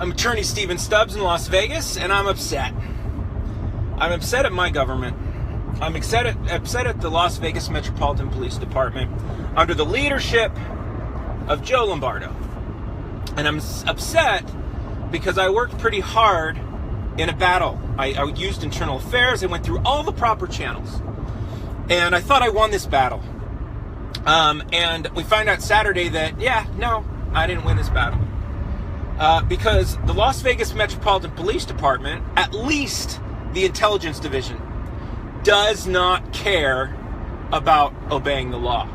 I'm attorney Stephen Stubbs in Las Vegas, and I'm upset. I'm upset at my government. I'm upset at the Las Vegas Metropolitan Police Department under the leadership of Joe Lombardo. And I'm upset because I worked pretty hard in a battle. I used internal affairs. I went through all the proper channels. And I thought I won this battle. And we find out Saturday that, no, I didn't win this battle. Because the Las Vegas Metropolitan Police Department, at least the intelligence division, does not care about obeying the law.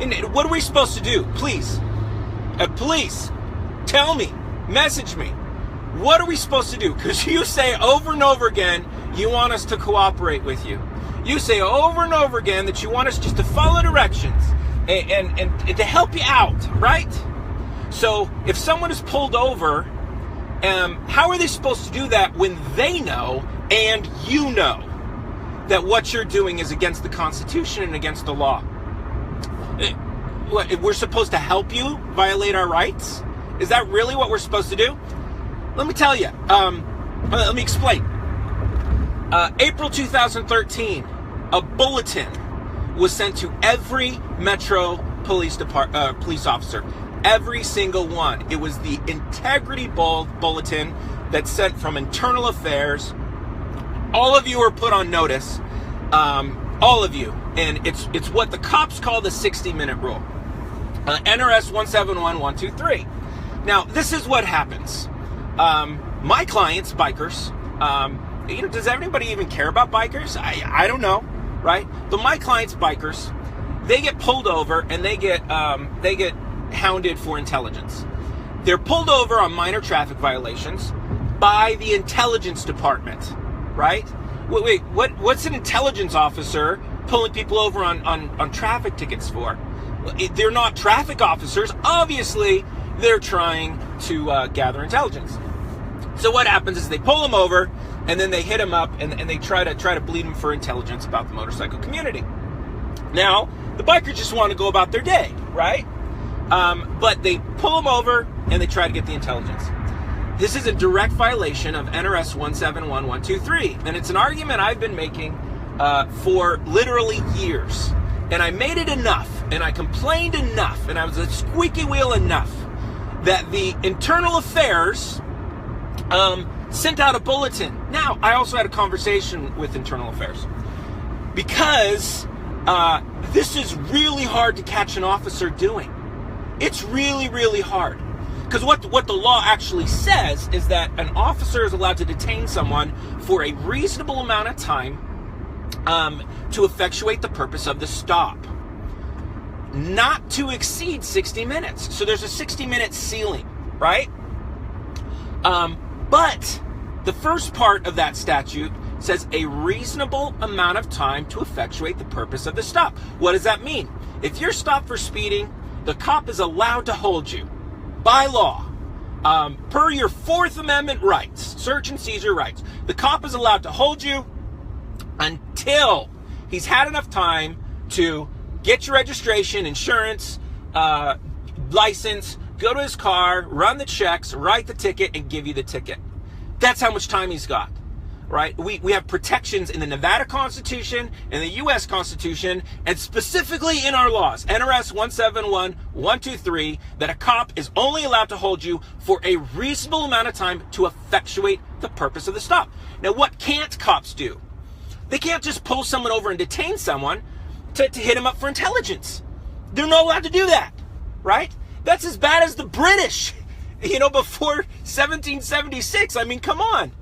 And what are we supposed to do? Please, tell me, message me. What are we supposed to do? Because you say over and over again, you want us to cooperate with you. You say over and over again that you want us just to follow directions and to help you out, right? So if someone is pulled over, how are they supposed to do that when they know and you know that what you're doing is against the Constitution and against the law? We're supposed to help you violate our rights? Is that really what we're supposed to do? Let me tell you. Let me explain. April 2013, a bulletin was sent to every Metro police officer. Every single one. It was the integrity bulletin that's sent from internal affairs. All of you are put on notice. All of you. And it's what the cops call the 60-minute rule. NRS 171123. Now, this is what happens. My clients, bikers, does everybody even care about bikers? I don't know, right? But my clients, bikers, they get pulled over and they get hounded for intelligence. They're pulled over on minor traffic violations by the intelligence department, right? Wait, what's an intelligence officer pulling people over on traffic tickets for? They're not traffic officers. Obviously, they're trying to gather intelligence. So what happens is they pull them over and then they hit them up and they try to bleed them for intelligence about the motorcycle community. Now, the bikers just want to go about their day, right? But they pull them over and they try to get the intelligence. This is a direct violation of NRS 171123, and it's an argument I've been making for literally years. And I made it enough, and I complained enough, and I was a squeaky wheel enough that the internal affairs sent out a bulletin. Now, I also had a conversation with internal affairs because this is really hard to catch an officer doing. It's really, really hard. Because what the law actually says is that an officer is allowed to detain someone for a reasonable amount of time to effectuate the purpose of the stop. Not to exceed 60 minutes. So there's a 60-minute ceiling, right? But the first part of that statute says a reasonable amount of time to effectuate the purpose of the stop. What does that mean? If you're stopped for speeding, the cop is allowed to hold you by law, per your Fourth Amendment rights, search and seizure rights. The cop is allowed to hold you until he's had enough time to get your registration, insurance, license, go to his car, run the checks, write the ticket, and give you the ticket. That's how much time he's got, right? We have protections in the Nevada Constitution, in the U.S. Constitution, and specifically in our laws, NRS 171123, that a cop is only allowed to hold you for a reasonable amount of time to effectuate the purpose of the stop. Now, what can't cops do? They can't just pull someone over and detain someone to hit him up for intelligence. They're not allowed to do that, right? That's as bad as the British, before 1776. I mean, come on.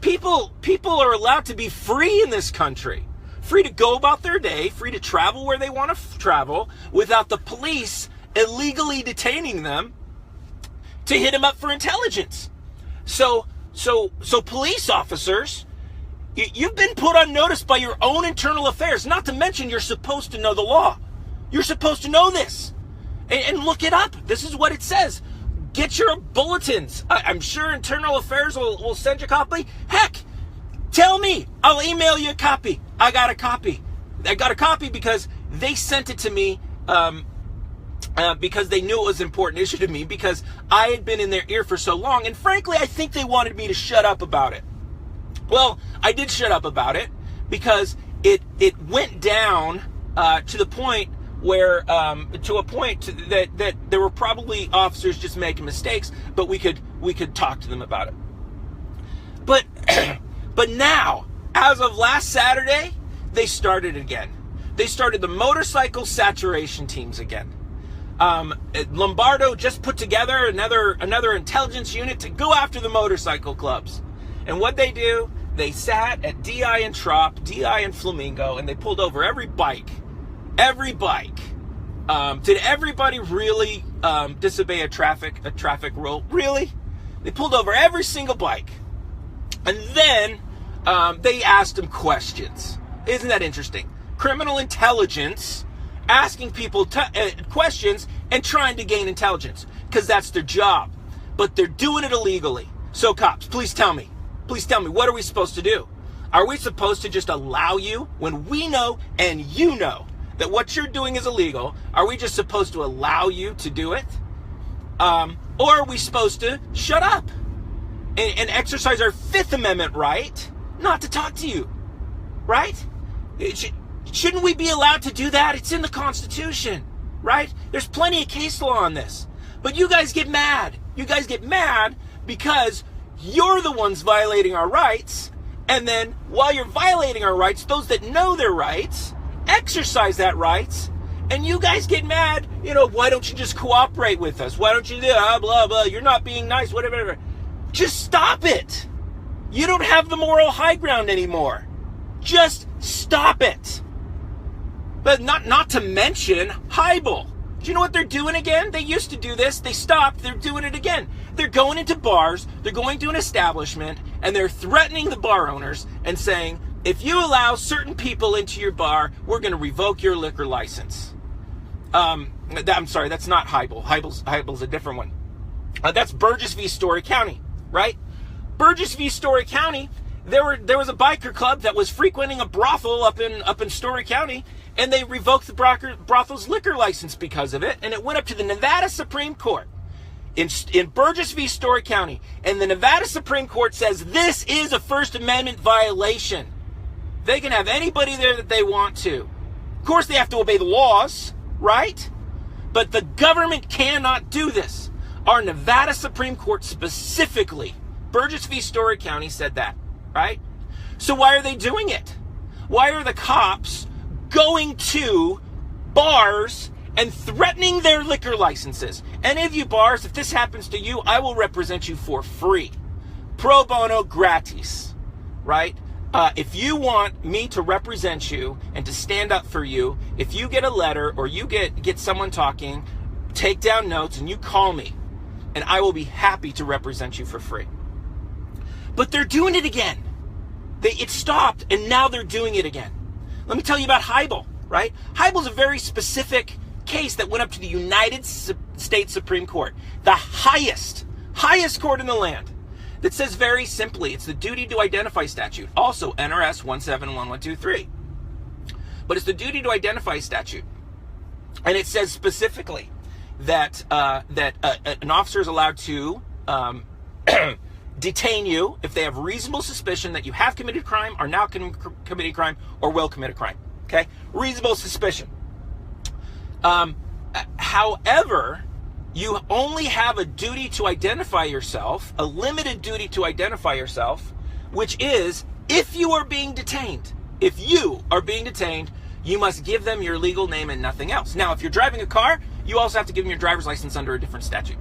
People are allowed to be free in this country. Free to go about their day, free to travel where they want to travel without the police illegally detaining them to hit them up for intelligence. So police officers, you've been put on notice by your own internal affairs, not to mention you're supposed to know the law. You're supposed to know this. And look it up. This is what it says. Get your bulletins. I'm sure internal affairs will send you a copy. Heck, tell me. I'll email you a copy. I got a copy. I got a copy because they sent it to me because they knew it was an important issue to me, because I had been in their ear for so long, and frankly, I think they wanted me to shut up about it. Well, I did shut up about it, because it went down to the point where, that there were probably officers just making mistakes, but we could talk to them about it. But now, as of last Saturday, they started again. They started the motorcycle saturation teams again. Lombardo just put together another intelligence unit to go after the motorcycle clubs. And what they do, they sat at DI and Trop, DI and Flamingo, and they pulled over every bike. Every bike. Did everybody really disobey a traffic rule? Really? They pulled over every single bike. And then they asked them questions. Isn't that interesting? Criminal intelligence asking people questions and trying to gain intelligence, because that's their job. But they're doing it illegally. So cops, please tell me, what are we supposed to do? Are we supposed to just allow you, when we know and you know that what you're doing is illegal, are we just supposed to allow you to do it? Or are we supposed to shut up and exercise our Fifth Amendment right not to talk to you, right? Shouldn't we be allowed to do that? It's in the Constitution, right? There's plenty of case law on this. But you guys get mad. You guys get mad because you're the ones violating our rights. And then while you're violating our rights, those that know their rights exercise that rights. And you guys get mad, why don't you just cooperate with us? Why don't you do blah, blah, you're not being nice, whatever. Just stop it. You don't have the moral high ground anymore. Just stop it. But not to mention Hybel. Do you know what they're doing again? They used to do this. They stopped. They're doing it again. They're going into bars. They're going to an establishment, and they're threatening the bar owners and saying, if you allow certain people into your bar, we're going to revoke your liquor license. I'm sorry, that's not Hybel. Hybel's a different one. That's Burgess v. Story County, right? Burgess v. Story County, there was a biker club that was frequenting a brothel up in Story County, and they revoked the brothel's liquor license because of it, and it went up to the Nevada Supreme Court in Burgess v. Story County, and the Nevada Supreme Court says this is a First Amendment violation. They can have anybody there that they want to. Of course, they have to obey the laws, right? But the government cannot do this. Our Nevada Supreme Court specifically, Burgess v. Story County, said that, right? So why are they doing it? Why are the cops going to bars and threatening their liquor licenses? Any of you bars, if this happens to you, I will represent you for free. Pro bono gratis, right? If you want me to represent you and to stand up for you, if you get a letter or you get someone talking, take down notes and you call me, and I will be happy to represent you for free. But they're doing it again. It stopped, and now they're doing it again. Let me tell you about Hybel, right? Hybel's a very specific case that went up to the United States Supreme Court, the highest court in the land, that says very simply, it's the duty to identify statute, also NRS 171123. But it's the duty to identify statute. And it says specifically that an officer is allowed to detain you if they have reasonable suspicion that you have committed a crime, are now committing a crime, or will commit a crime. Okay? Reasonable suspicion. However, you only have a duty to identify yourself, a limited duty to identify yourself, which is if you are being detained. If you are being detained, you must give them your legal name and nothing else. Now, if you're driving a car, you also have to give them your driver's license under a different statute.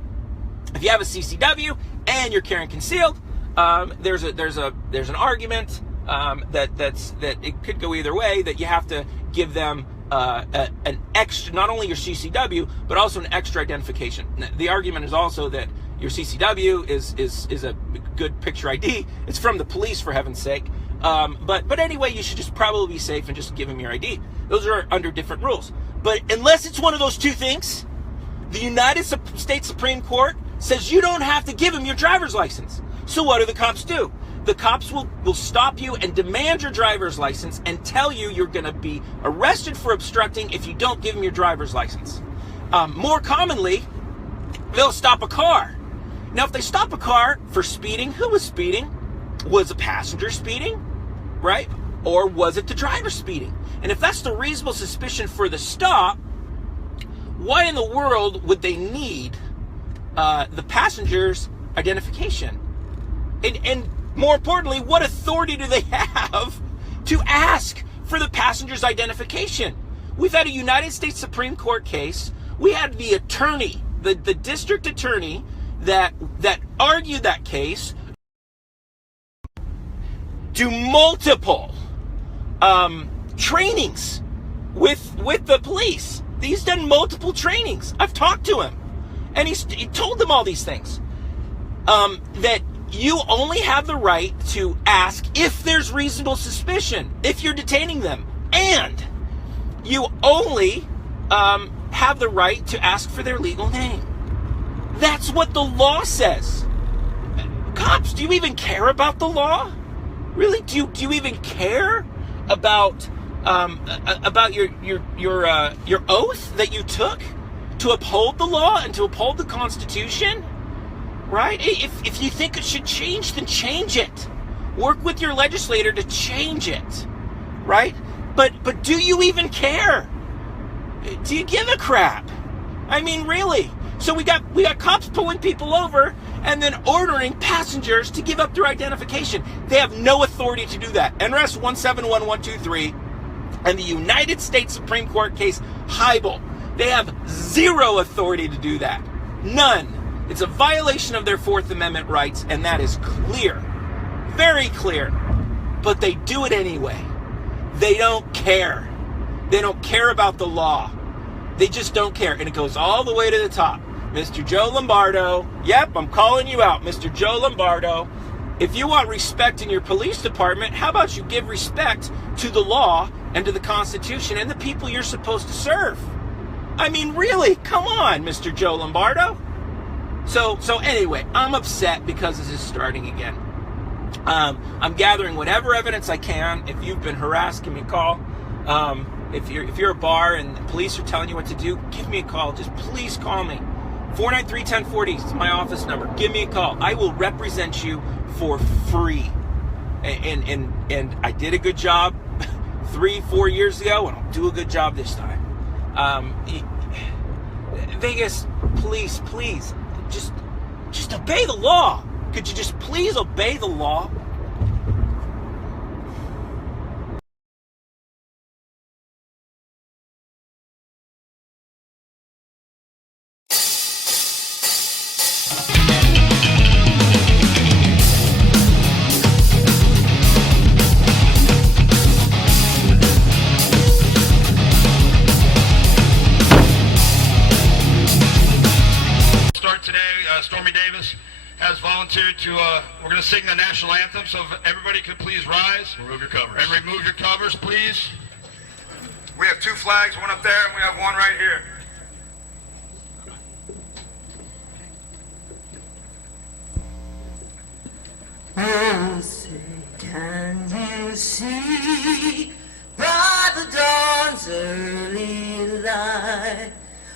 If you have a CCW and you're carrying concealed, there's an argument that it could go either way, that you have to give them an extra, not only your CCW, but also an extra identification. The argument is also that your CCW is a good picture ID. It's from the police, for heaven's sake. But anyway, you should just probably be safe and just give them your ID. Those are under different rules. But unless it's one of those two things, the United States Supreme Court says you don't have to give them your driver's license. So what do the cops do? The cops will stop you and demand your driver's license and tell you you're going to be arrested for obstructing if you don't give them your driver's license. More commonly, they'll stop a car. Now, if they stop a car for speeding, who was speeding? Was a passenger speeding, right? Or was it the driver speeding? And if that's the reasonable suspicion for the stop, why in the world would they need the passenger's identification? And more importantly, what authority do they have to ask for the passenger's identification? We've had a United States Supreme Court case. We had the attorney, the district attorney that argued that case, do multiple trainings with the police. He's done multiple trainings. I've talked to him, and he told them all these things. That you only have the right to ask if there's reasonable suspicion, if you're detaining them, and you only have the right to ask for their legal name. That's what the law says. Cops, do you even care about the law? Really? Do you even care about your oath that you took to uphold the law and to uphold the Constitution? Right? If you think it should change, then change it. Work with your legislator to change it. Right? But do you even care? Do you give a crap? I mean, really? So we got cops pulling people over and then ordering passengers to give up their identification. They have no authority to do that. NRS 1711123 and the United States Supreme Court case Heibel, they have zero authority to do that. None. It's a violation of their Fourth Amendment rights, and that is clear. Very clear. But they do it anyway. They don't care. They don't care about the law. They just don't care. And it goes all the way to the top. Mr. Joe Lombardo. Yep, I'm calling you out, Mr. Joe Lombardo. If you want respect in your police department, how about you give respect to the law and to the Constitution and the people you're supposed to serve? I mean, really, come on, Mr. Joe Lombardo. So anyway, I'm upset because this is starting again. I'm gathering whatever evidence I can. If you've been harassed, give me a call. If you're a bar and the police are telling you what to do, give me a call. Just please call me. 493-1040 is my office number. Give me a call. I will represent you for free. And I did a good job 3-4 years ago, and I'll do a good job this time. Vegas police, please, just obey the law. Could you just please obey the law? Has volunteered to, we're going to sing the national anthem, so if everybody could please rise. Remove your covers. And remove your covers, please. We have 2 flags, one up there, and we have one right here. Oh, say, can you see by the dawn's early light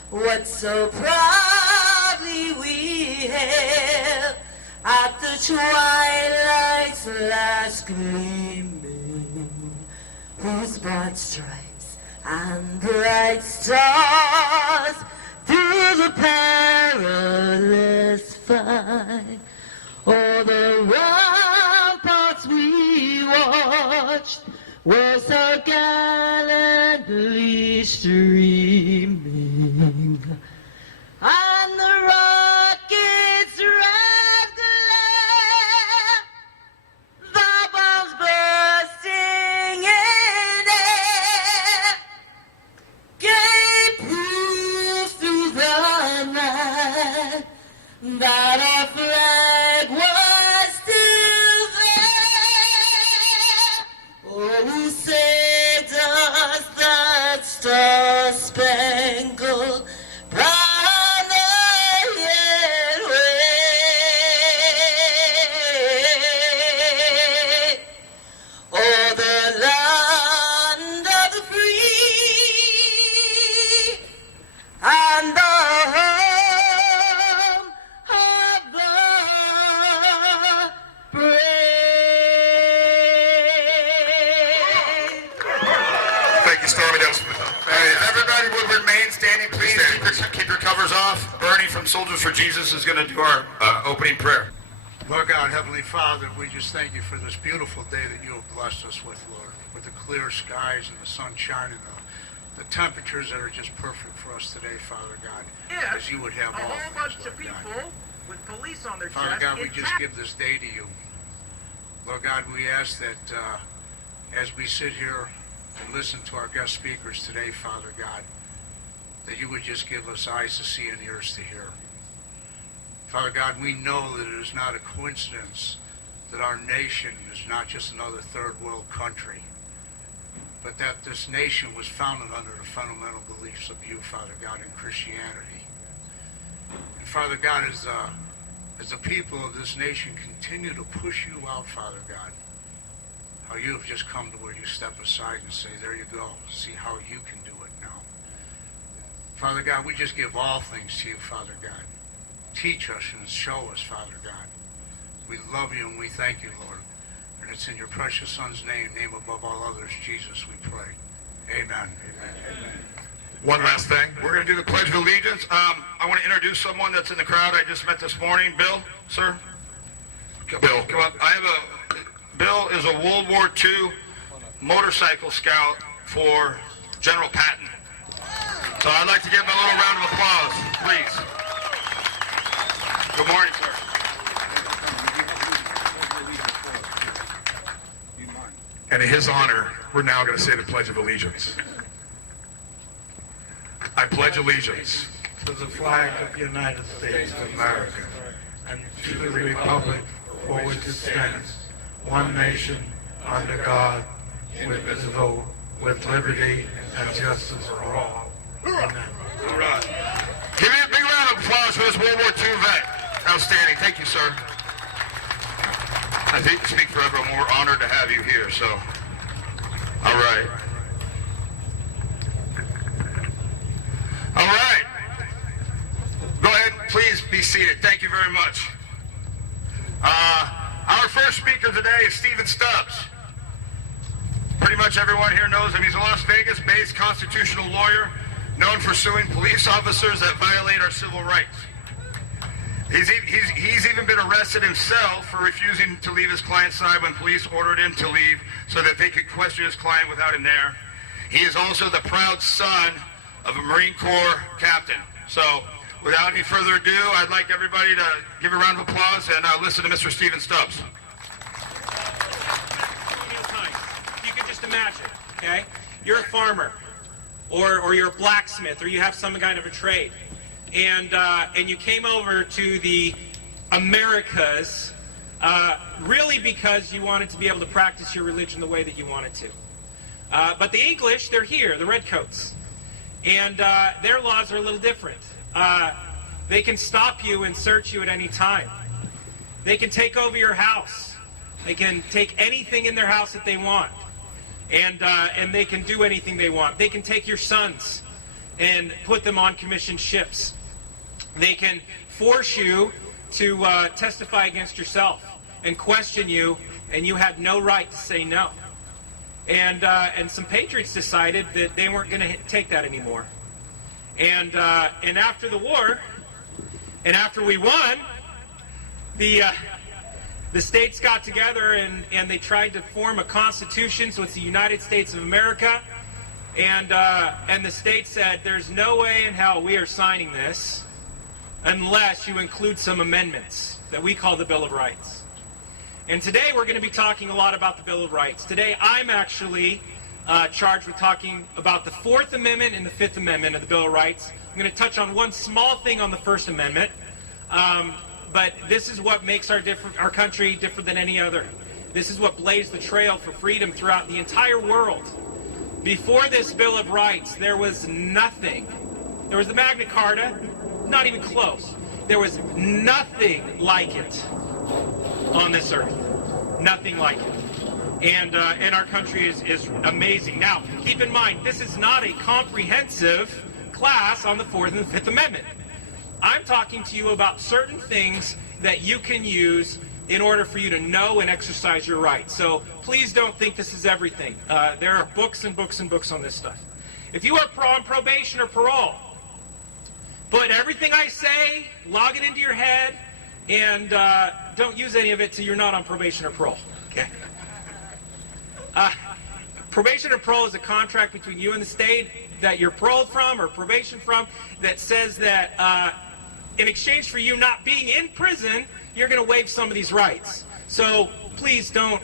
what so proudly we hailed at the twilight's last gleaming, whose broad stripes and bright stars through the perilous fight, o'er the ramparts we watched were so gallantly streaming, and the rocket's red glare, the bombs bursting in air, gave proof through the night that our flag was still there. Oh, say does that star-spangled banner yet wave o'er the land of the free and the everybody would remain standing, please. Keep your covers off. Bernie from Soldiers for Jesus is going to do our opening prayer. Lord God, Heavenly Father, we just thank you for this beautiful day that you have blessed us with, Lord, with the clear skies and the sunshine and the temperatures that are just perfect for us today, Father God, as you would have all a whole things, bunch Lord of people God. with police on their Father chest. God, we just give this day to you. Lord God, we ask that as we sit here and listen to our guest speakers today, Father God, that you would just give us eyes to see and ears to hear. Father God, we know that it is not a coincidence that our nation is not just another third world country, but that this nation was founded under the fundamental beliefs of you, Father God, in Christianity. And Father God, as the people of this nation continue to push you out, Father God, how you have just come to where you step aside and say, there you go, see how you can do it now. Father God, we just give all things to you, Father God. Teach us and show us, Father God. We love you and we thank you, Lord. And it's in your precious Son's name above all others, Jesus, we pray. Amen. Amen. One last thing. We're going to do the Pledge of Allegiance. I want to introduce someone that's in the crowd I just met this morning. Bill, sir? Bill, come up. Bill is a World War II motorcycle scout for General Patton. So I'd like to give him a little round of applause, please. Good morning, sir. And in his honor, we're now going to say the Pledge of Allegiance. I pledge allegiance to the flag of the United States of America and to the republic for which it stands, one nation, under God, indivisible, with liberty and justice for all. Amen. All right. Give me a big round of applause for this World War II vet. Outstanding. Thank you, sir. I think to speak for everyone, we're honored to have you here, so. All right. All right. Go ahead, please be seated. Thank you very much. Our first speaker today is Stephen Stubbs. Pretty much everyone here knows him. He's a Las Vegas-based constitutional lawyer known for suing police officers that violate our civil rights. He's even been arrested himself for refusing to leave his client's side when police ordered him to leave so that they could question his client without him there. He is also the proud son of a Marine Corps captain. So, without any further ado, I'd like everybody to give a round of applause and listen to Mr. Stephen Stubbs. You could just imagine, okay? You're a farmer, or you're a blacksmith, or you have some kind of a trade. And you came over to the Americas really because you wanted to be able to practice your religion the way that you wanted to. But the English, they're here, the redcoats, and their laws are a little different. They can stop you and search you at any time. They can take over your house. They can take anything in their house that they want, and they can do anything they want. They can take your sons and put them on commissioned ships. They can force you to testify against yourself and question you, and you had no right to say no. And some patriots decided that they weren't going to take that anymore. And after the war, and after we won, the states got together and they tried to form a constitution, so it's the United States of America. And the state said, there's no way in hell we are signing this unless you include some amendments that we call the Bill of Rights. And today we're going to be talking a lot about the Bill of Rights. Today I'm actually charged with talking about the Fourth Amendment and the Fifth Amendment of the Bill of Rights. I'm going to touch on one small thing on the First Amendment, but this is what makes our country different than any other. This is what blazed the trail for freedom throughout the entire world. Before this Bill of Rights, there was nothing. There was the Magna Carta, not even close. There was nothing like it on this earth. Nothing like it. And our country is amazing. Now, keep in mind, this is not a comprehensive class on the Fourth and the Fifth Amendment. I'm talking to you about certain things that you can use in order for you to know and exercise your rights. So please don't think this is everything. There are books and books and books on this stuff. If you are on probation or parole, put everything I say, log it into your head, and don't use any of it till you're not on probation or parole. Okay? Probation or parole is a contract between you and the state that you're paroled from or probation from that says that in exchange for you not being in prison, you're going to waive some of these rights. So please don't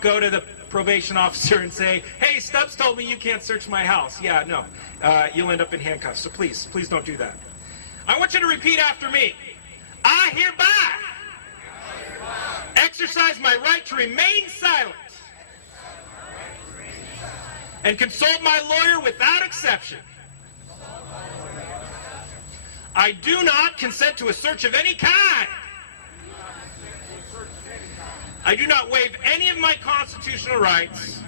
go to the probation officer and say, hey, Stubbs told me you can't search my house. Yeah, no, you'll end up in handcuffs. So please don't do that. I want you to repeat after me. I hereby exercise my right to remain silent and consult my lawyer without exception. I do not consent to a search of any kind. I do not waive any of my constitutional rights.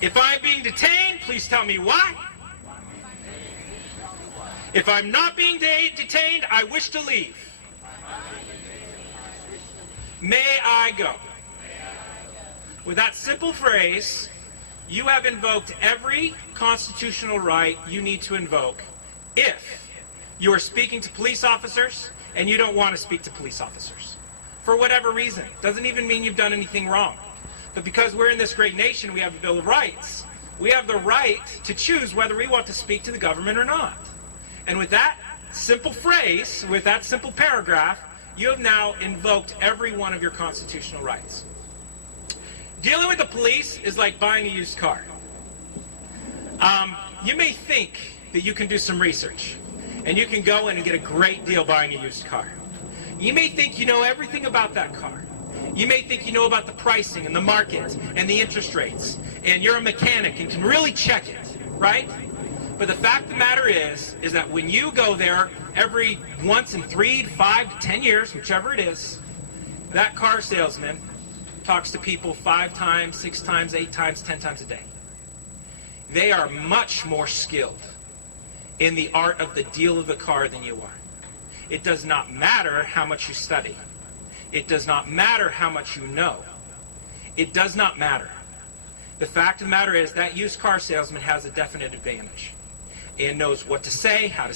If I'm being detained, please tell me why. If I'm not being detained, I wish to leave. May I go? With that simple phrase, you have invoked every constitutional right you need to invoke if you are speaking to police officers and you don't want to speak to police officers. For whatever reason. Doesn't even mean you've done anything wrong. But because we're in this great nation, we have a Bill of Rights. We have the right to choose whether we want to speak to the government or not. And with that simple phrase, with that simple paragraph, you have now invoked every one of your constitutional rights. Dealing with the police is like buying a used car. You may think that you can do some research, and you can go in and get a great deal buying a used car. You may think you know everything about that car. You may think you know about the pricing and the market and the interest rates, and you're a mechanic and can really check it, right? But the fact of the matter is that when you go there every once in 3 to 5 to 10 years, whichever it is, that car salesman talks to people 5 times, 6 times, 8 times, 10 times a day. They are much more skilled in the art of the deal of the car than you are. It does not matter how much you study. It does not matter how much you know. It does not matter. The fact of the matter is that used car salesman has a definite advantage and knows what to say, how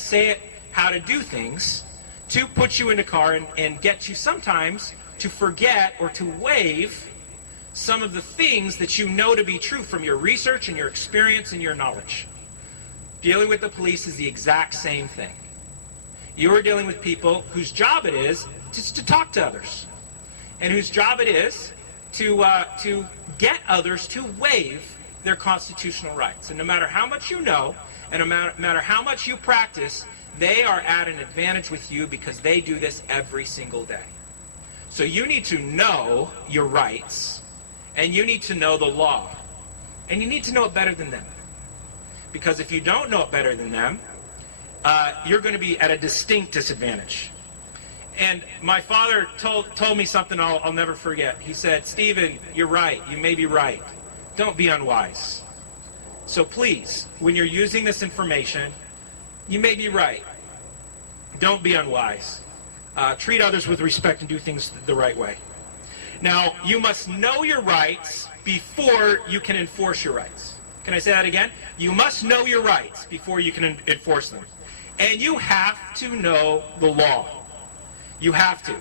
to do things to put you in a car and get you sometimes to forget or to waive some of the things that you know to be true from your research and your experience and your knowledge. Dealing with the police is the exact same thing. You are dealing with people whose job it is just to talk to others, and whose job it is to get others to waive their constitutional rights. And no matter how much you know, and no matter how much you practice, they are at an advantage with you because they do this every single day. So you need to know your rights, and you need to know the law, and you need to know it better than them. Because if you don't know it better than them, you're going to be at a distinct disadvantage. And my father told me something I'll never forget. He said, Stephen, you're right. You may be right. Don't be unwise. So please, when you're using this information, you may be right. Don't be unwise. Treat others with respect and do things the right way. Now, you must know your rights before you can enforce your rights. Can I say that again? You must know your rights before you can enforce them. And you have to know the law. You have to.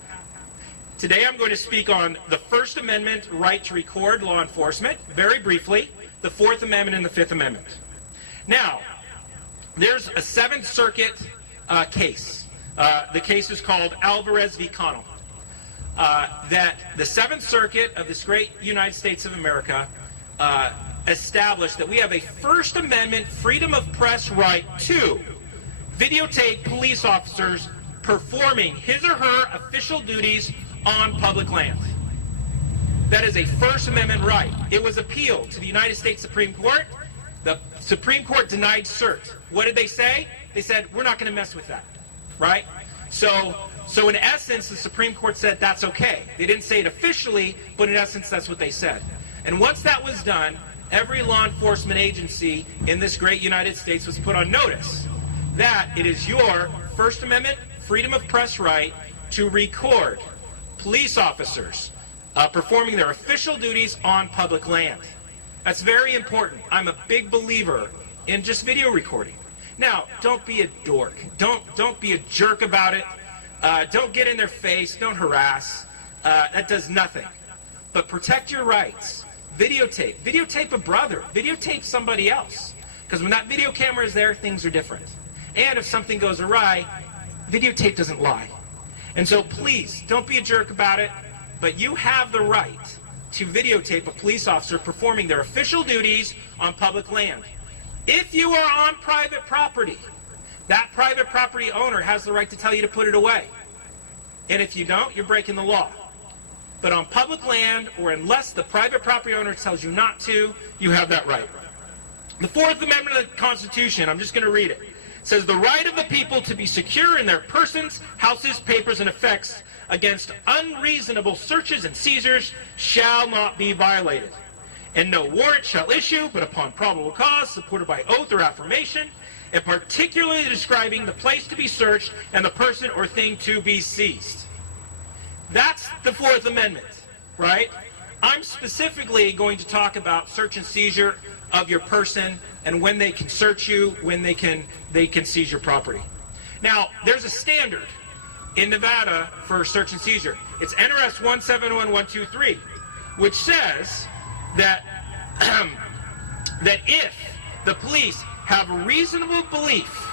Today I'm going to speak on the First Amendment right to record law enforcement, very briefly, the Fourth Amendment and the Fifth Amendment. Now, there's a Seventh Circuit case. The case is called Alvarez v. Connell. That the Seventh Circuit of this great United States of America established that we have a First Amendment freedom of press right to videotape police officers performing his or her official duties on public land. That is a First Amendment right. It was appealed to the United States Supreme Court. The Supreme Court denied cert. What did they say? They said, we're not going to mess with that, right? So in essence, the Supreme Court said that's okay. They didn't say it officially, but in essence, that's what they said. And once that was done, every law enforcement agency in this great United States was put on notice that it is your First Amendment freedom of press right to record police officers performing their official duties on public land. That's very important. I'm a big believer in just video recording. Now, don't be a dork. Don't be a jerk about it. Don't get in their face. Don't harass. That does nothing. But protect your rights. Videotape. Videotape a brother. Videotape somebody else. Because when that video camera is there, things are different. And if something goes awry, videotape doesn't lie. And so please, don't be a jerk about it, but you have the right to videotape a police officer performing their official duties on public land. If you are on private property, that private property owner has the right to tell you to put it away. And if you don't, you're breaking the law. But on public land, or unless the private property owner tells you not to, you have that right. The Fourth Amendment of the Constitution, I'm just going to read it. It says, the right of the people to be secure in their persons, houses, papers, and effects against unreasonable searches and seizures shall not be violated. And no warrant shall issue, but upon probable cause, supported by oath or affirmation, and particularly describing the place to be searched and the person or thing to be seized. That's the Fourth Amendment, right? I'm specifically going to talk about search and seizure of your person and when they can search you, when they can seize your property. Now, there's a standard in Nevada for search and seizure. It's NRS 171123, which says that that if the police have a reasonable belief,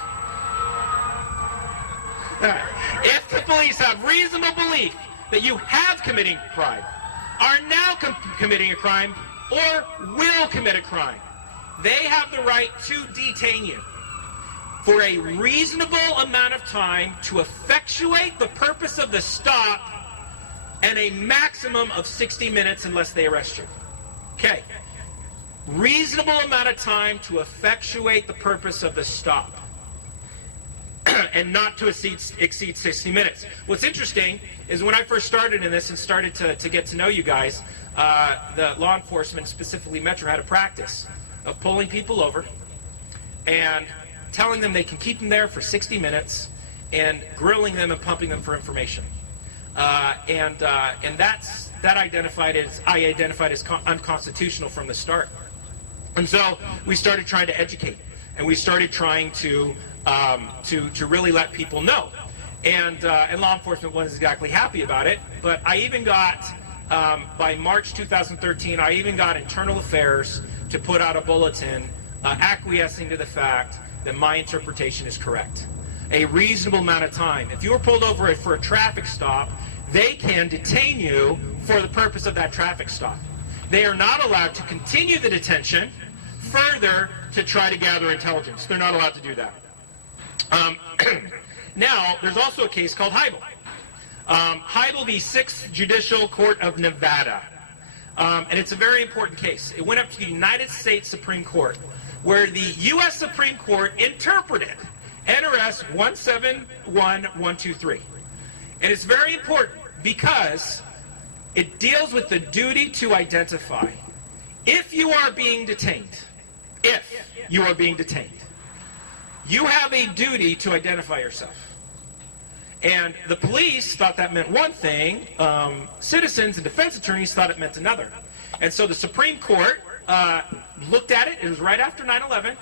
if the police have reasonable belief that you have committing a crime, are now committing a crime, or will commit a crime, they have the right to detain you for a reasonable amount of time to effectuate the purpose of the stop, and a maximum of 60 minutes unless they arrest you. Okay. Reasonable amount of time to effectuate the purpose of the stop and not to exceed 60 minutes. What's interesting is when I first started in this and started to get to know you guys, the law enforcement, specifically Metro, had a practice of pulling people over and telling them they can keep them there for 60 minutes and grilling them and pumping them for information. And that I identified as unconstitutional from the start. And so we started trying to educate, and we started trying to really let people know. And law enforcement wasn't exactly happy about it, but I even got, by March 2013, I even got Internal Affairs to put out a bulletin acquiescing to the fact that my interpretation is correct. A reasonable amount of time. If you were pulled over for a traffic stop, they can detain you for the purpose of that traffic stop. They are not allowed to continue the detention further to try to gather intelligence. They're not allowed to do that. Now, there's also a case called Heibel. Heibel v. 6th Judicial Court of Nevada. And it's a very important case. It went up to the United States Supreme Court, where the U.S. Supreme Court interpreted NRS 171123. And it's very important because it deals with the duty to identify. If you are being detained, you have a duty to identify yourself. And the police thought that meant one thing, citizens and defense attorneys thought it meant another. And so the Supreme Court looked at it, it was right after 9/11,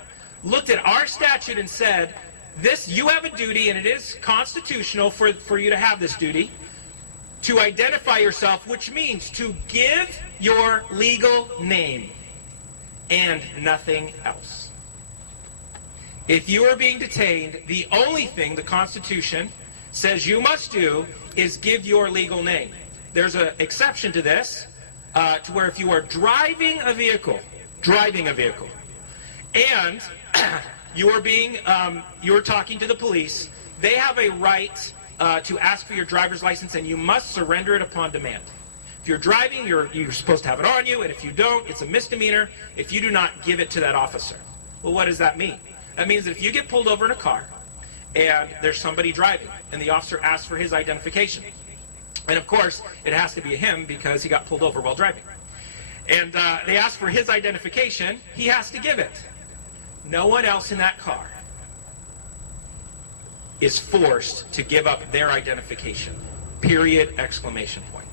looked at our statute and said, you have a duty, and it is constitutional for you to have this duty, to identify yourself, which means to give your legal name and nothing else. If you are being detained, the only thing the Constitution says you must do is give your legal name. There's an exception to this, to where if you are driving a vehicle, and you're talking to the police, they have a right to ask for your driver's license, and you must surrender it upon demand. If you're driving, you're supposed to have it on you, and if you don't, it's a misdemeanor if you do not give it to that officer. Well, what does that mean? That means that if you get pulled over in a car, and there's somebody driving, and the officer asks for his identification, and of course, it has to be him because he got pulled over while driving, and they ask for his identification, he has to give it. No one else in that car is forced to give up their identification. Period, exclamation point.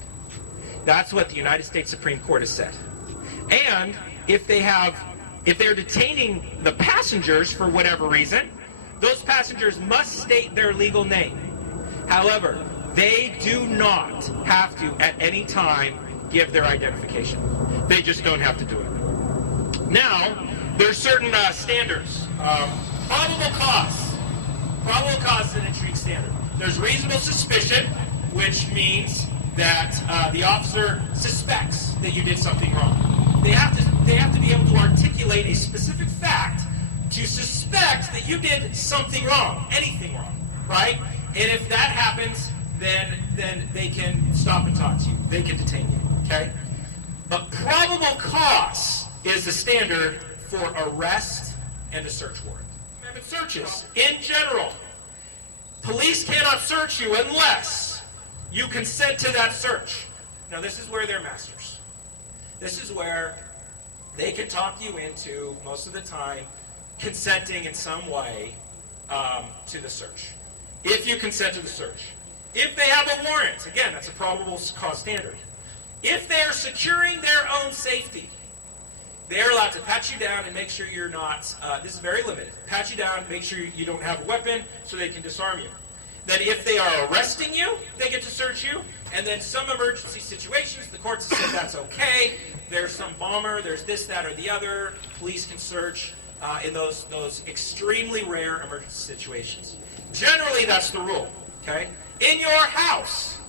That's what the United States Supreme Court has said. And if they're detaining the passengers for whatever reason, those passengers must state their legal name. However, they do not have to at any time give their identification. They just don't have to do it. Now, there's certain standards. Probable cause. Probable cause is an intrigue standard. There's reasonable suspicion, which means that the officer suspects that you did something wrong. They have to be able to articulate a specific fact to suspect that you did something wrong, anything wrong, right? And if that happens, then they can stop and talk to you. They can detain you, okay? But probable cause is the standard for arrest and a search warrant. Searches, in general, police cannot search you unless you consent to that search. Now, this is where they're masters. This is where they can talk you into, most of the time, consenting in some way to the search. If you consent to the search. If they have a warrant, again, that's a probable cause standard. If they are securing their own safety, they're allowed to pat you down and make sure you're not, this is very limited, pat you down, make sure you don't have a weapon so they can disarm you. Then if they are arresting you, they get to search you. And then some emergency situations, the courts have said that's okay. There's some bomber, there's this, that, or the other. Police can search in those extremely rare emergency situations. Generally, that's the rule, okay? In your house,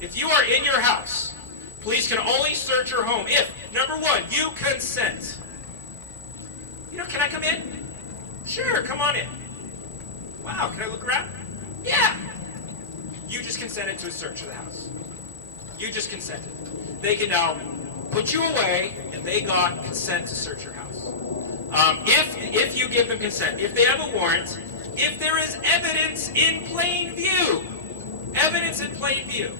if you are in your house, police can only search your home if, number one, you consent. You know, can I come in? Sure, come on in. Wow, can I look around? Yeah. You just consented to a search of the house. You just consented. They can now put you away, and they got consent to search your house. If you give them consent, if they have a warrant, if there is evidence in plain view, evidence in plain view.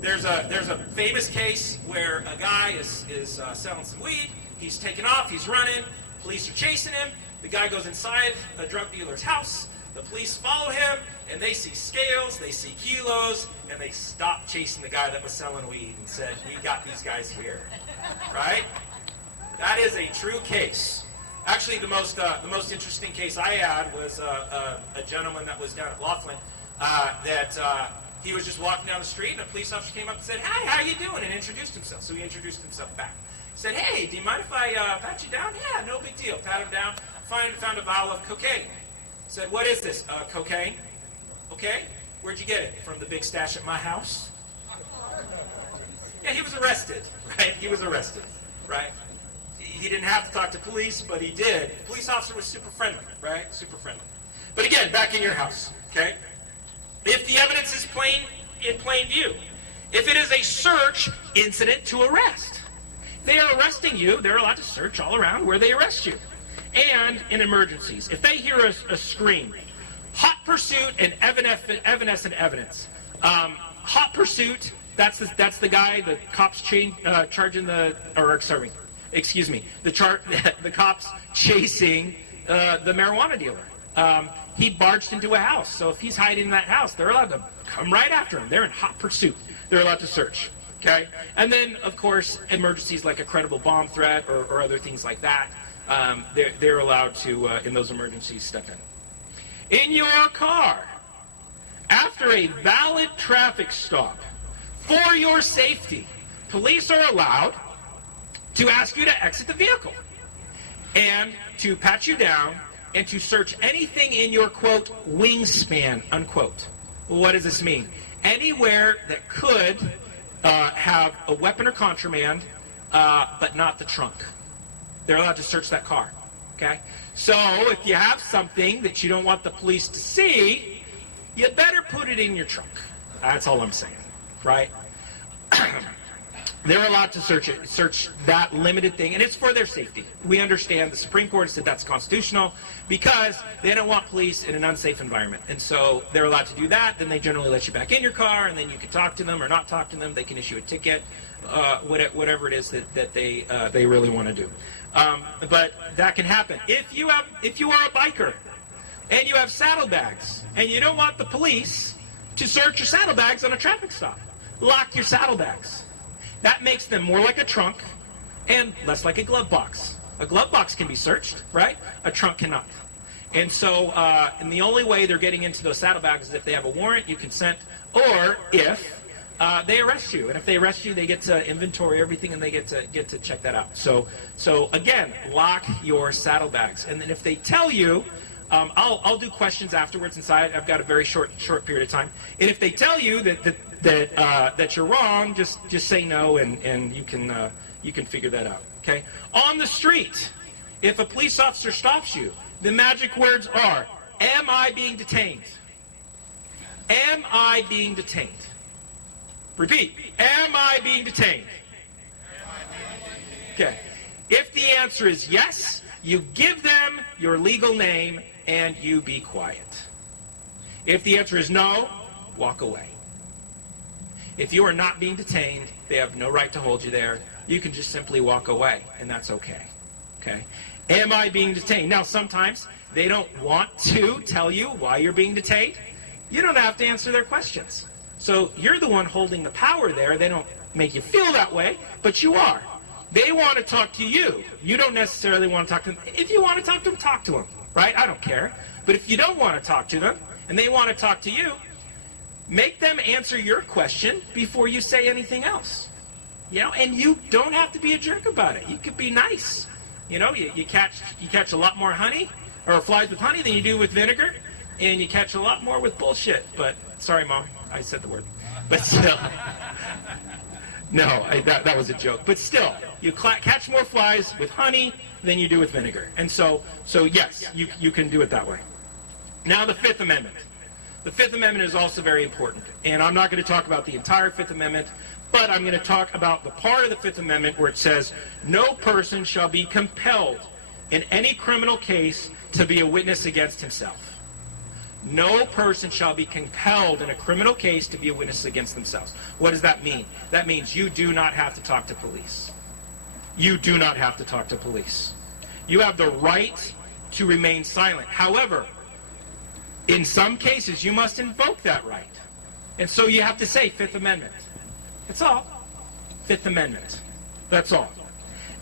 There's a famous case where a guy is selling some weed. He's taking off. He's running. Police are chasing him. The guy goes inside a drug dealer's house. The police follow him, and they see scales, they see kilos, and they stop chasing the guy that was selling weed and said, "We got these guys here." Right? That is a true case. Actually, the most interesting case I had was a gentleman that was down at Laughlin he was just walking down the street, and a police officer came up and said, "Hi, how you doing?" and introduced himself. So he introduced himself back. He said, "Hey, do you mind if I pat you down?" "Yeah, no big deal." Pat him down. Found a vial of cocaine. Said, "What is this?" "Cocaine." "Okay. Where'd you get it?" "From the big stash at my house." Yeah, he was arrested, right? He was arrested, right? He didn't have to talk to police, but he did. The police officer was super friendly, right? Super friendly. But again, back in your house, okay? If the evidence is in plain view, if it is a search incident to arrest, they are arresting you, they're allowed to search all around where they arrest you. And in emergencies, if they hear a scream, hot pursuit and evanescent evidence. Hot pursuit, that's the guy, the cops charging the cops chasing the marijuana dealer. He barged into a house, so if he's hiding in that house, they're allowed to come right after him. They're in hot pursuit. They're allowed to search, okay? And then, of course, emergencies like a credible bomb threat or other things like that, they're allowed to, in those emergencies, step in. In your car, after a valid traffic stop, for your safety, police are allowed to ask you to exit the vehicle and to pat you down and to search anything in your, quote, wingspan, unquote. Well, what does this mean? Anywhere that could have a weapon or contraband, but not the trunk. They're allowed to search that car, okay? So if you have something that you don't want the police to see, you better put it in your trunk. That's all I'm saying, right? They're allowed to search that limited thing, and it's for their safety. We understand the Supreme Court said that's constitutional because they don't want police in an unsafe environment. And so they're allowed to do that. Then they generally let you back in your car, and then you can talk to them or not talk to them. They can issue a ticket, whatever it is that they really want to do. But that can happen. If you are a biker and you have saddlebags and you don't want the police to search your saddlebags on a traffic stop, lock your saddlebags. That makes them more like a trunk, And less like a glove box. A glove box can be searched, right? A trunk cannot. And so, and the only way they're getting into those saddlebags is if they have a warrant, you consent, or if they arrest you. And if they arrest you, they get to inventory everything, and they get to check that out. So again, lock your saddlebags. And then if they tell you, I'll do questions afterwards inside. I've got a very short period of time. And if they tell you that you're wrong, just say no, and you can figure that out. Okay. On the street, if a police officer stops you, the magic words are, am I being detained? Am I being detained? Repeat, am I being detained? Okay. If the answer is yes, you give them your legal name and you be quiet. If the answer is no, walk away. If you are not being detained, they have no right to hold you there. You can just simply walk away, and that's okay. Okay? Am I being detained? Now, sometimes they don't want to tell you why you're being detained. You don't have to answer their questions. So you're the one holding the power there. They don't make you feel that way, but you are. They want to talk to you. You don't necessarily want to talk to them. If you want to talk to them, talk to them, right? I don't care. But if you don't want to talk to them, and they want to talk to you, make them answer your question before you say anything else. You know, and you don't have to be a jerk about it. You could be nice. You know, you catch a lot more honey, or flies with honey, than you do with vinegar, and you catch a lot more with bullshit. But, sorry, Mom, I said the word. But still, no, that was a joke. But still, you catch more flies with honey than you do with vinegar. And so yes, you can do it that way. Now, the Fifth Amendment. The Fifth Amendment is also very important. And I'm not going to talk about the entire Fifth Amendment, but I'm going to talk about the part of the Fifth Amendment where it says, no person shall be compelled in any criminal case to be a witness against himself. No person shall be compelled in a criminal case to be a witness against themselves. What does that mean? That means you do not have to talk to police. You do not have to talk to police. You have the right to remain silent. However, in some cases, you must invoke that right. And so you have to say Fifth Amendment. That's all. Fifth Amendment. That's all.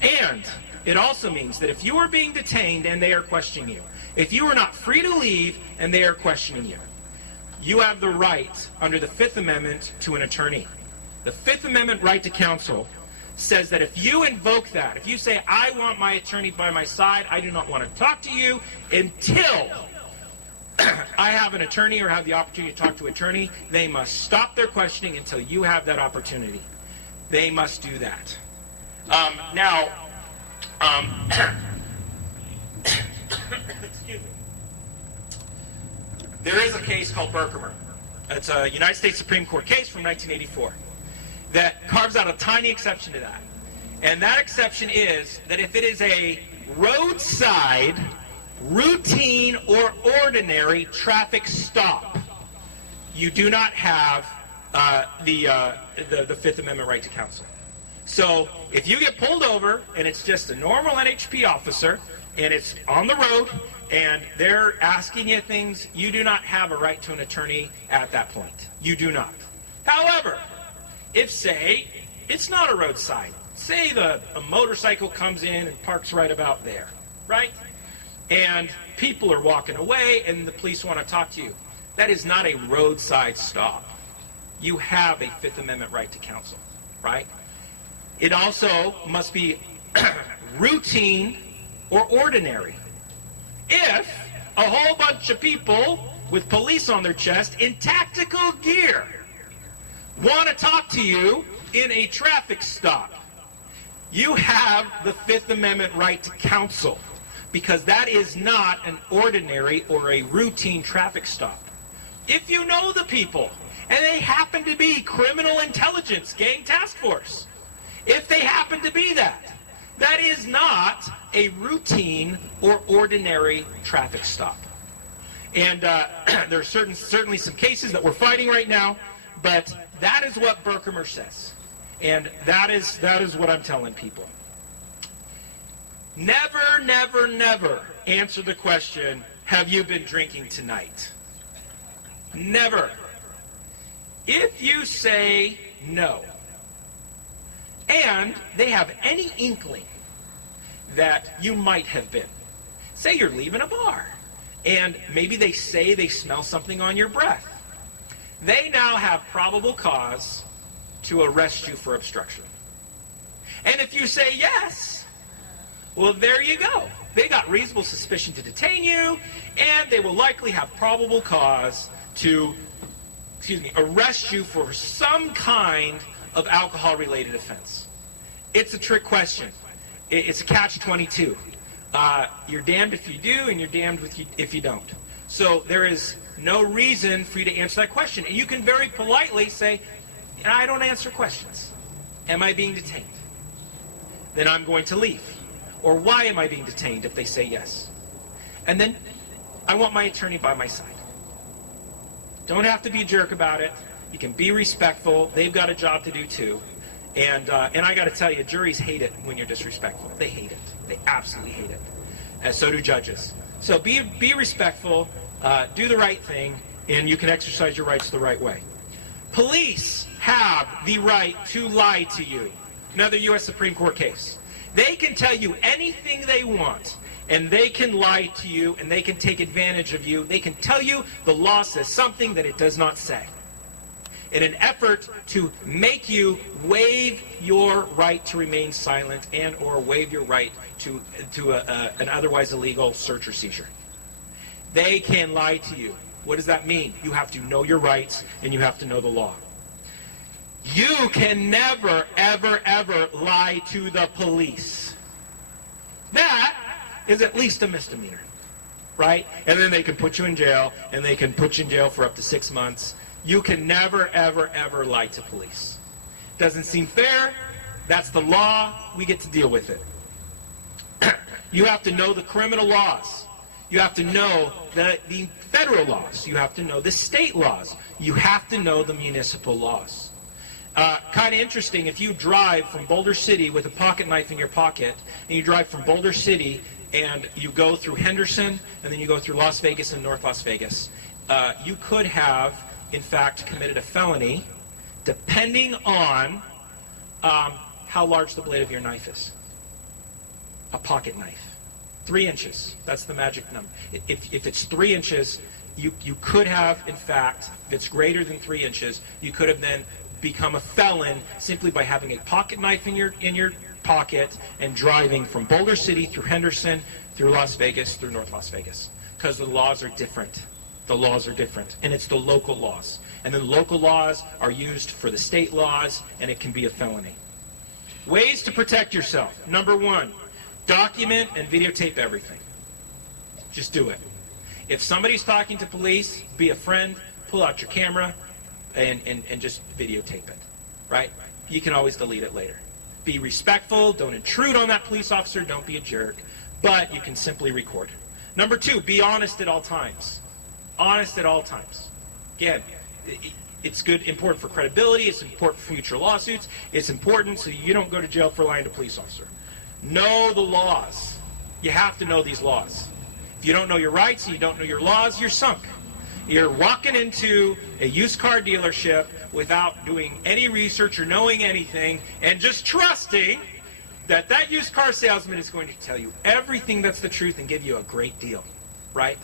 And it also means that if you are being detained and they are questioning you, if you are not free to leave and they are questioning you, you have the right under the Fifth Amendment to an attorney. The Fifth Amendment right to counsel says that if you invoke that, if you say, I want my attorney by my side, I do not want to talk to you until I have an attorney or have the opportunity to talk to an attorney, they must stop their questioning until you have that opportunity. They must do that. Excuse me. There is a case called Berkemer. It's a United States Supreme Court case from 1984 that carves out a tiny exception to that. And that exception is that if it is a roadside, routine, or ordinary traffic stop, you do not have the Fifth Amendment right to counsel. So if you get pulled over and it's just a normal NHP officer and it's on the road and they're asking you things, you do not have a right to an attorney at that point. You do not. However, if, say, it's not a roadside, say a motorcycle comes in and parks right about there, right? And people are walking away and the police want to talk to you. That is not a roadside stop. You have a Fifth Amendment right to counsel, right? It also must be routine or ordinary. If a whole bunch of people with police on their chest in tactical gear want to talk to you in a traffic stop, you have the Fifth Amendment right to counsel, because that is not an ordinary or a routine traffic stop. If you know the people, and they happen to be criminal intelligence, gang task force, if they happen to be that, that is not a routine or ordinary traffic stop. And there are certainly some cases that we're fighting right now, but that is what Berkemer says. And that is what I'm telling people. Never, never, never answer the question, have you been drinking tonight? Never. If you say no, and they have any inkling that you might have been. Say you're leaving a bar, and maybe they say they smell something on your breath. They now have probable cause to arrest you for obstruction. And if you say yes, well, there you go. They got reasonable suspicion to detain you, and they will likely have probable cause to, arrest you for some kind of alcohol-related offense. It's a trick question. It's a catch-22. You're damned if you do, and you're damned if you don't. So there is no reason for you to answer that question. And you can very politely say, I don't answer questions. Am I being detained? Then I'm going to leave. Or why am I being detained if they say yes? And then I want my attorney by my side. Don't have to be a jerk about it. You can be respectful. They've got a job to do too. And I got to tell you, juries hate it when you're disrespectful. They hate it. They absolutely hate it. And so do judges. So be respectful, do the right thing, and you can exercise your rights the right way. Police have the right to lie to you. Another U.S. Supreme Court case. They can tell you anything they want, and they can lie to you, and they can take advantage of you. They can tell you the law says something that it does not say, in an effort to make you waive your right to remain silent and or waive your right to an otherwise illegal search or seizure. They can lie to you. What does that mean? You have to know your rights, and you have to know the law. You can never, ever, ever lie to the police. That is at least a misdemeanor, right? And then they can put you in jail, and they can put you in jail for up to 6 months. You can never, ever, ever lie to police. Doesn't seem fair. That's the law. We get to deal with it. You have to know the criminal laws. You have to know the federal laws. You have to know the state laws. You have to know the municipal laws. Kind of interesting, if you drive from Boulder City with a pocket knife in your pocket, and you drive from Boulder City and you go through Henderson, and then you go through Las Vegas and North Las Vegas, you could have, in fact, committed a felony depending on how large the blade of your knife is. A pocket knife. 3 inches. That's the magic number. If it's 3 inches, you could have, in fact, if it's greater than 3 inches, you could have then become a felon simply by having a pocket knife in your pocket and driving from Boulder City through Henderson, through Las Vegas, through North Las Vegas. Because the laws are different. The laws are different. And it's the local laws. And then local laws are used for the state laws, and it can be a felony. Ways to protect yourself. Number 1, document and videotape everything. Just do it. If somebody's talking to police, be a friend, pull out your camera, and just videotape it, right? You can always delete it later. Be respectful, don't intrude on that police officer, don't be a jerk, but you can simply record. Number 2, be honest at all times. Honest at all times. Again, it's important for credibility, it's important for future lawsuits, it's important so you don't go to jail for lying to a police officer. Know the laws. You have to know these laws. If you don't know your rights and you don't know your laws, you're sunk. You're walking into a used car dealership without doing any research or knowing anything and just trusting that that used car salesman is going to tell you everything that's the truth and give you a great deal, right?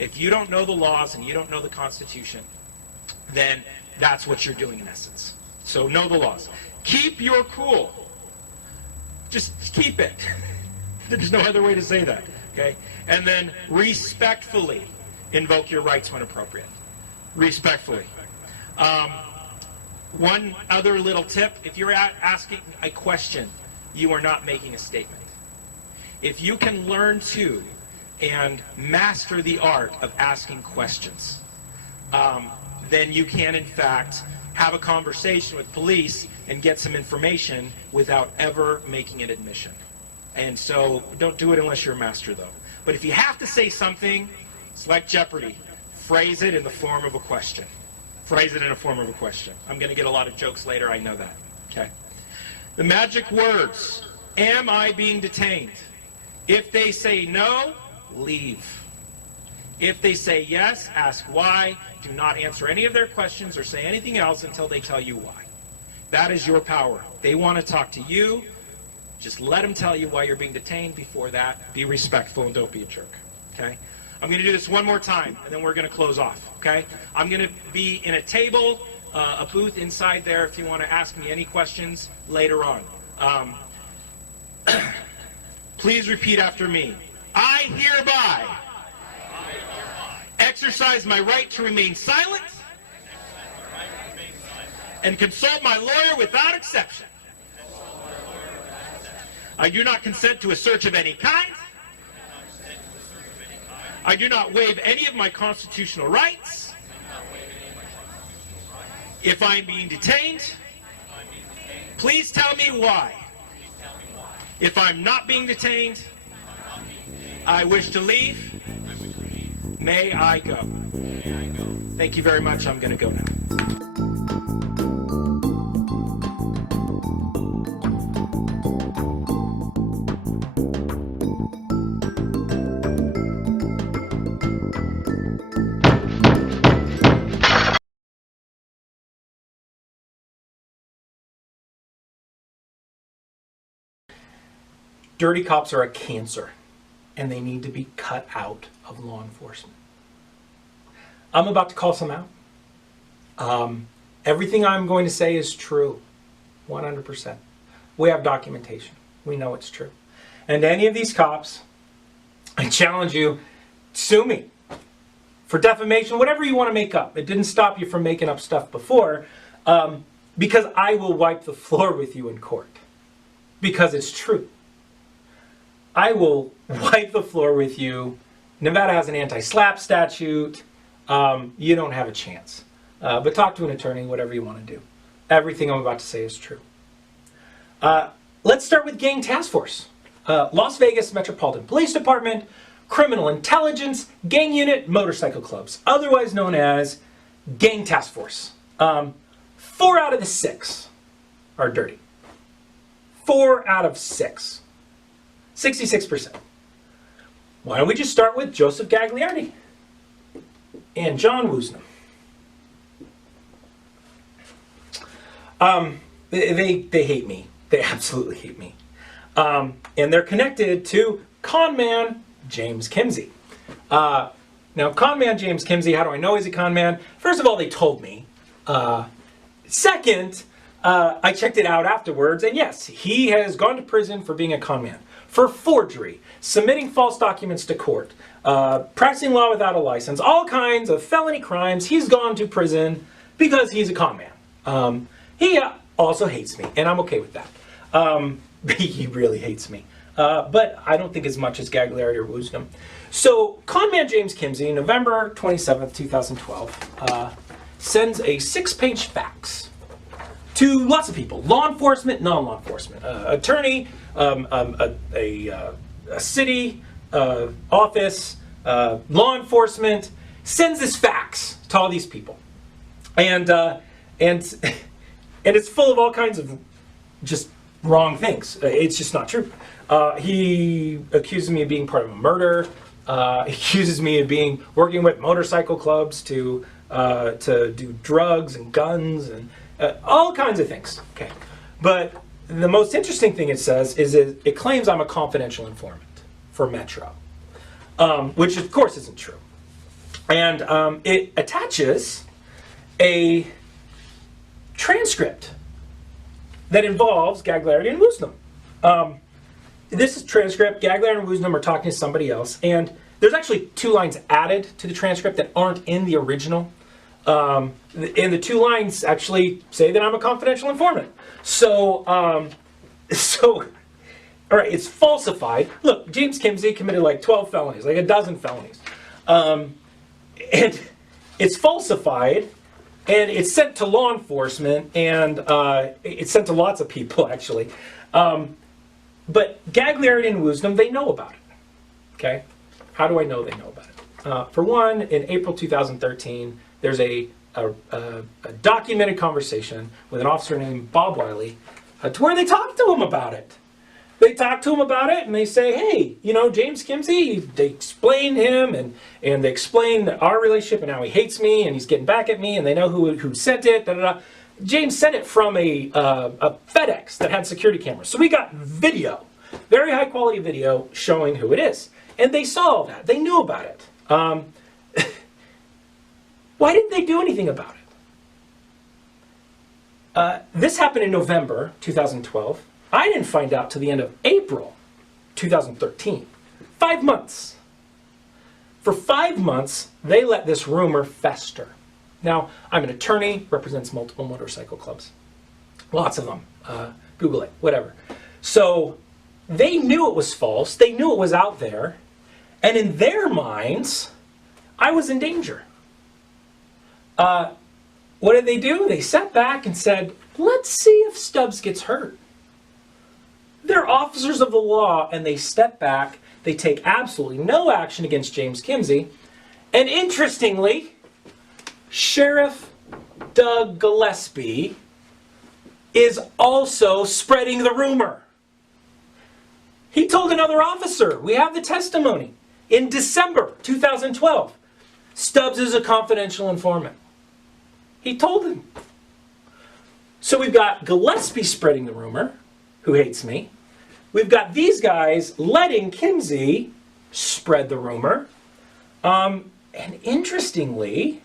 If you don't know the laws and you don't know the Constitution, then that's what you're doing in essence. So know the laws. Keep your cool. Just keep it. There's no other way to say that, okay? And then respectfully invoke your rights when appropriate. Respectfully. One other little tip, if you're asking a question, you are not making a statement. If you can learn to and master the art of asking questions, then you can, in fact, have a conversation with police and get some information without ever making an admission. And so don't do it unless you're a master, though. But if you have to say something, it's like Jeopardy. Phrase it in the form of a question. Phrase it in a form of a question. I'm going to get a lot of jokes later, I know that. Okay. The magic words. Am I being detained? If they say no, leave. If they say yes, ask why. Do not answer any of their questions or say anything else until they tell you why. That is your power. They want to talk to you. Just let them tell you why you're being detained. Before that, be respectful and don't be a jerk, okay? I'm going to do this one more time, and then we're going to close off, okay? I'm going to be in a table, a booth inside there if you want to ask me any questions later on. Please repeat after me. I hereby exercise my right to remain silent and consult my lawyer without exception. I do not consent to a search of any kind. I do not waive any of my constitutional rights. If I'm being detained, please tell me why. If I'm not being detained, I wish to leave. May I go? Thank you very much. I'm going to go now. Dirty cops are a cancer, and they need to be cut out of law enforcement. I'm about to call some out. Everything I'm going to say is true, 100%. We have documentation. We know it's true. And any of these cops, I challenge you, sue me for defamation, whatever you want to make up. It didn't stop you from making up stuff before, because I will wipe the floor with you in court, because it's true. I will wipe the floor with you. Nevada has an anti-SLAPP statute. You don't have a chance. But talk to an attorney, whatever you want to do. Everything I'm about to say is true. Let's start with Gang Task Force. Las Vegas Metropolitan Police Department, Criminal Intelligence, Gang Unit, Motorcycle Clubs, otherwise known as Gang Task Force. 4 out of the 6 are dirty. 4 out of 6. 66%. Why don't we just start with Joseph Gagliardi and John Woosnam? They hate me. They absolutely hate me. And they're connected to con man James Kimsey. Now, con man James Kimsey, how do I know he's a con man? First of all, they told me. Second, I checked it out afterwards, and yes, he has gone to prison for being a con man. For forgery, submitting false documents to court, practicing law without a license, all kinds of felony crimes. He's gone to prison because he's a con man. He also hates me, and I'm okay with that. He really hates me. But I don't think as much as Gagliardi or Woosnam. So, con man James Kimsey, November 27th, 2012, sends a 6-page fax to lots of people, law enforcement, non-law enforcement, attorney, a city office, law enforcement, sends this fax to all these people, and it's full of all kinds of just wrong things. It's just not true. He accuses me of being part of a murder. He accuses me of working with motorcycle clubs to do drugs and guns and all kinds of things. Okay, but the most interesting thing it says is it claims I'm a confidential informant for Metro, which of course isn't true. And it attaches a transcript that involves Gagliardi and Woosnam. This is transcript. Gagliardi and Woosnam are talking to somebody else, and there's actually 2 lines added to the transcript that aren't in the original. And the 2 lines actually say that I'm a confidential informant. So, all right, it's falsified. Look, James Kimsey committed like 12 felonies, like a dozen felonies. And it's falsified, and it's sent to law enforcement, and it's sent to lots of people, actually. But Gagliardi and Woosnam, they know about it, okay? How do I know they know about it? For one, in April 2013, there's a documented conversation with an officer named Bob Wiley to where they talk to him about it. They talk to him about it, and they say, hey, you know, James Kimsey, they explain him, and they explain our relationship and how he hates me, and he's getting back at me, and they know who sent it, da-da-da. James sent it from a FedEx that had security cameras. So we got video, very high quality video showing who it is. And they saw all that. They knew about it. Why didn't they do anything about it? This happened in November 2012. I didn't find out till the end of April 2013. 5 months. For 5 months, they let this rumor fester. Now, I'm an attorney, represents multiple motorcycle clubs. Lots of them. Google it, whatever. So they knew it was false. They knew it was out there. And in their minds, I was in danger. What did they do? They sat back and said, let's see if Stubbs gets hurt. They're officers of the law, and they step back. They take absolutely no action against James Kimsey. And interestingly, Sheriff Doug Gillespie is also spreading the rumor. He told another officer, we have the testimony, in December 2012, Stubbs is a confidential informant. He told him. So we've got Gillespie spreading the rumor, who hates me. We've got these guys letting Kimsey spread the rumor. And interestingly,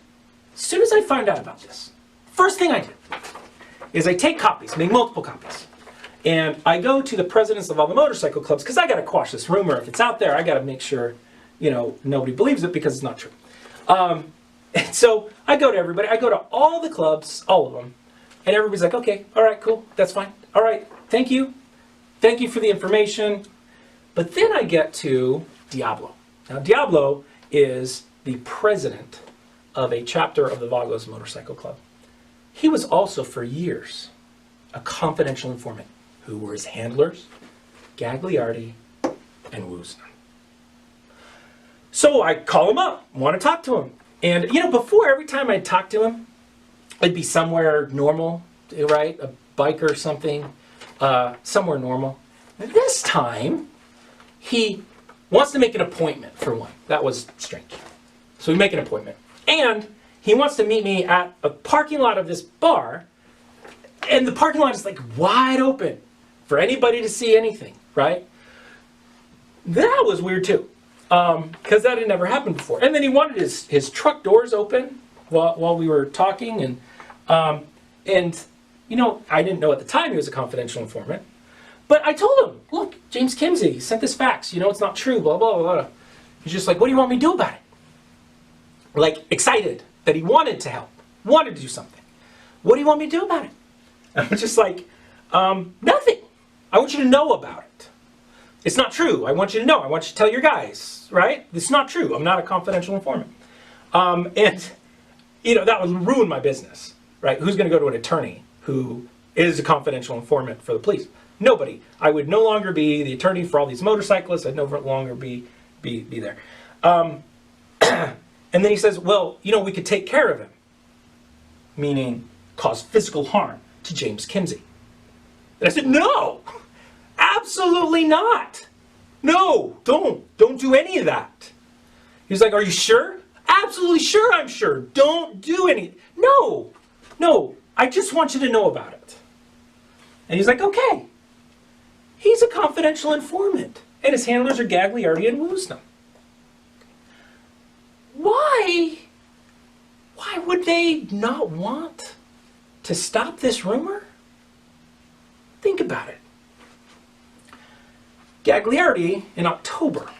as soon as I found out about this, first thing I did is I take copies, make multiple copies. And I go to the presidents of all the motorcycle clubs, because I got to quash this rumor. If it's out there, I got to make sure, nobody believes it because it's not true. And so I go to everybody. I go to all the clubs, all of them. And everybody's like, okay, all right, cool, that's fine. All right, thank you. Thank you for the information. But then I get to Diablo. Now, Diablo is the president of a chapter of the Vagos Motorcycle Club. He was also, for years, a confidential informant. Who were his handlers? Gagliardi and Woosnam. So I call him up, want to talk to him. And, before, every time I'd talk to him, it'd be somewhere normal, right? A bike or something, somewhere normal. This time, he wants to make an appointment for one. That was strange. So we make an appointment. And he wants to meet me at a parking lot of this bar. And the parking lot is like wide open for anybody to see anything, right? That was weird too. Because that had never happened before. And then he wanted his truck doors open while we were talking. And I didn't know at the time he was a confidential informant. But I told him, look, James Kimsey sent this fax. It's not true, blah, blah, blah, blah. He's just like, what do you want me to do about it? Like, excited that he wanted to help, wanted to do something. What do you want me to do about it? I was just like, nothing. I want you to know about it. It's not true. I want you to know. I want you to tell your guys, right? It's not true. I'm not a confidential informant. That would ruin my business, right? Who's going to go to an attorney who is a confidential informant for the police? Nobody. I would no longer be the attorney for all these motorcyclists. I'd no longer be there. And then he says, well, we could take care of him. Meaning cause physical harm to James Kimsey. And I said, no, absolutely not. No, don't do any of that. He's like, are you sure? Absolutely sure, I'm sure. Don't do any. No, I just want you to know about it. And he's like, okay. He's a confidential informant. And his handlers are Gagliardi and Woosnam. Why would they not want to stop this rumor? Think about it. Gagliardi in October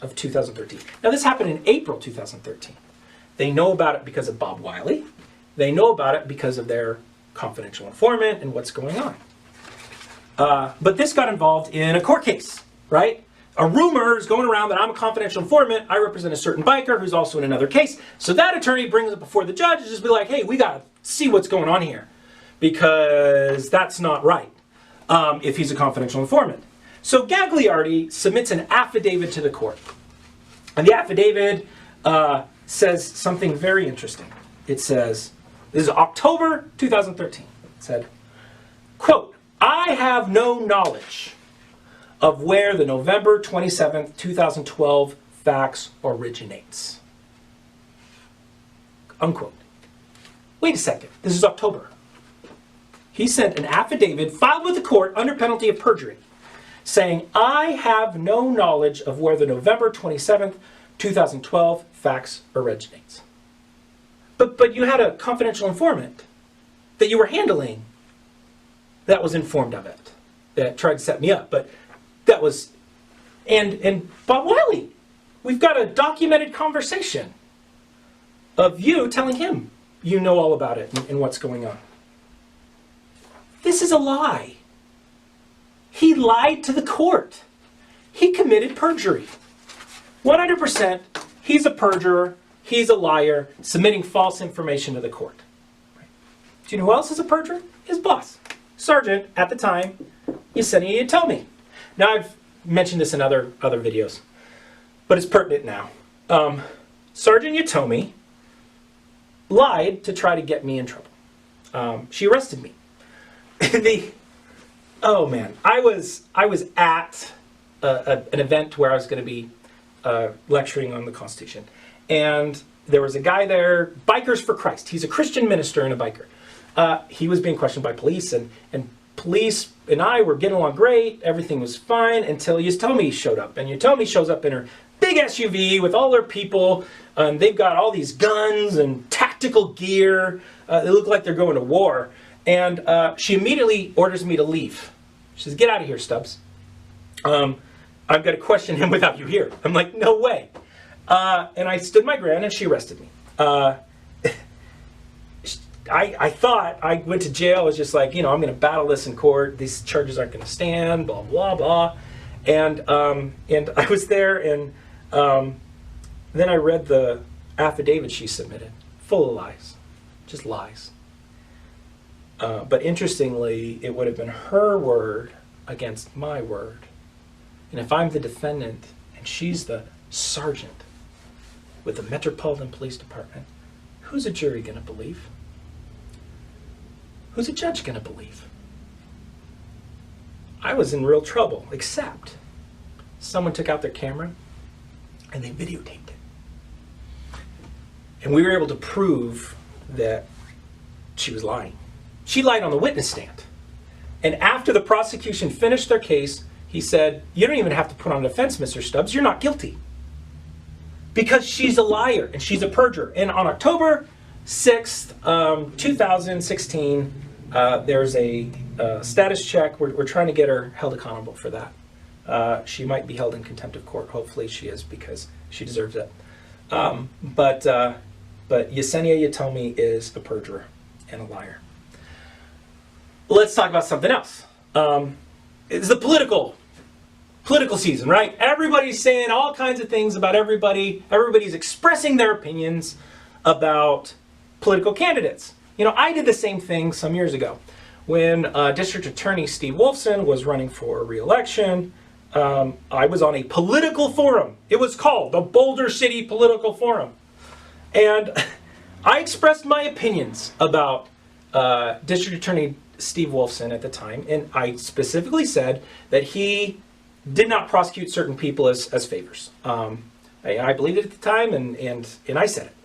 of 2013. Now this happened in April 2013. They know about it because of Bob Wiley. They know about it because of their confidential informant and what's going on. But this got involved in a court case, right? A rumor is going around that I'm a confidential informant. I represent a certain biker who's also in another case. So that attorney brings it before the judge and just be like, hey, we got to see what's going on here. Because that's not right if he's a confidential informant. So Gagliardi submits an affidavit to the court. And the affidavit says something very interesting. It says, this is October 2013. It said, quote, I have no knowledge of where the November 27th, 2012 fax originates. Unquote. Wait a second. This is October. He sent an affidavit filed with the court under penalty of perjury, saying, I have no knowledge of where the November 27th, 2012 fax originates. But you had a confidential informant that you were handling that was informed of it, that tried to set me up. But that was, and Bob Wiley, we've got a documented conversation of you telling him you know all about it and what's going on. This is a lie. He lied to the court. He committed perjury. 100%, he's a perjurer, he's a liar, submitting false information to the court. Do you know who else is a perjurer? His boss. Sergeant, at the time, Yesenia Yatomi. Now, I've mentioned this in other videos, but it's pertinent now. Sergeant Yatomi lied to try to get me in trouble. She arrested me. Oh man, I was at an event where I was going to be lecturing on the Constitution, and there was a guy there, Bikers for Christ. He's a Christian minister and a biker. He was being questioned by police, and police and I were getting along great. Everything was fine until Yatomi showed up, and Yatomi shows up in her big SUV with all her people. They've got all these guns and tactical gear. They look like they're going to war. And she immediately orders me to leave. She says, get out of here, Stubbs. I've got to question him without you here. I'm like, no way. And I stood my ground and she arrested me. I thought I went to jail. I was just like, I'm going to battle this in court. These charges aren't going to stand, blah, blah, blah. And I was there, and then I read the affidavit she submitted. Full of lies. Just lies. But interestingly, it would have been her word against my word. And if I'm the defendant and she's the sergeant with the Metropolitan Police Department, who's a jury going to believe? Who's a judge going to believe? I was in real trouble, except someone took out their camera and they videotaped it. And we were able to prove that she was lying. She lied on the witness stand. And after the prosecution finished their case, he said, you don't even have to put on a defense, Mr. Stubbs. You're not guilty. Because she's a liar and she's a perjurer. And on October 6th, 2016, there's a status check. We're trying to get her held accountable for that. She might be held in contempt of court. Hopefully she is, because she deserves it. But Yesenia Yatomi is a perjurer and a liar. Let's talk about something else. It's the political season, right? Everybody's saying all kinds of things about everybody. Everybody's expressing their opinions about political candidates. I did the same thing some years ago when District Attorney Steve Wolfson was running for re-election. I was on a political forum. It was called the Boulder City Political Forum. And I expressed my opinions about District Attorney Steve Wolfson at the time, and I specifically said that he did not prosecute certain people as favors. I believed it at the time, and I said it.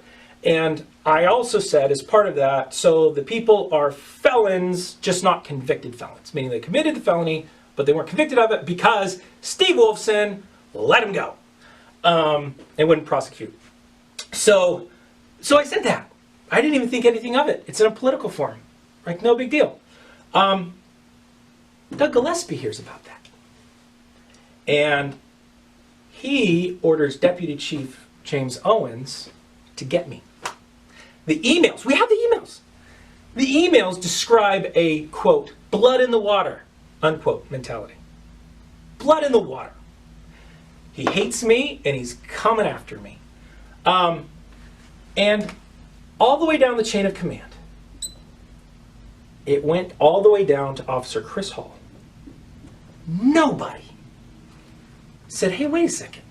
And I also said, as part of that, so the people are felons, just not convicted felons, meaning they committed the felony, but they weren't convicted of it because Steve Wolfson let him go and wouldn't prosecute. So I said that. I didn't even think anything of it. It's in a political forum. Like, no big deal. Doug Gillespie hears about that. And he orders Deputy Chief James Owens to get me. The emails, we have the emails. The emails describe a, quote, blood in the water, unquote, mentality. Blood in the water. He hates me and he's coming after me. And all the way down the chain of command, it went all the way down to Officer Chris Hall. Nobody said, hey, wait a second.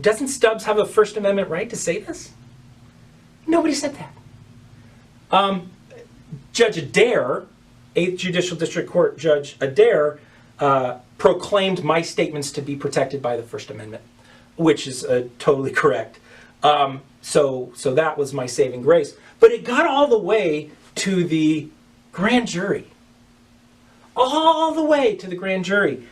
Doesn't Stubbs have a First Amendment right to say this? Nobody said that. Judge Adair, 8th Judicial District Court Judge Adair, proclaimed my statements to be protected by the First Amendment, which is totally correct. So that was my saving grace. But it got all the way to the grand jury. All the way to the grand jury.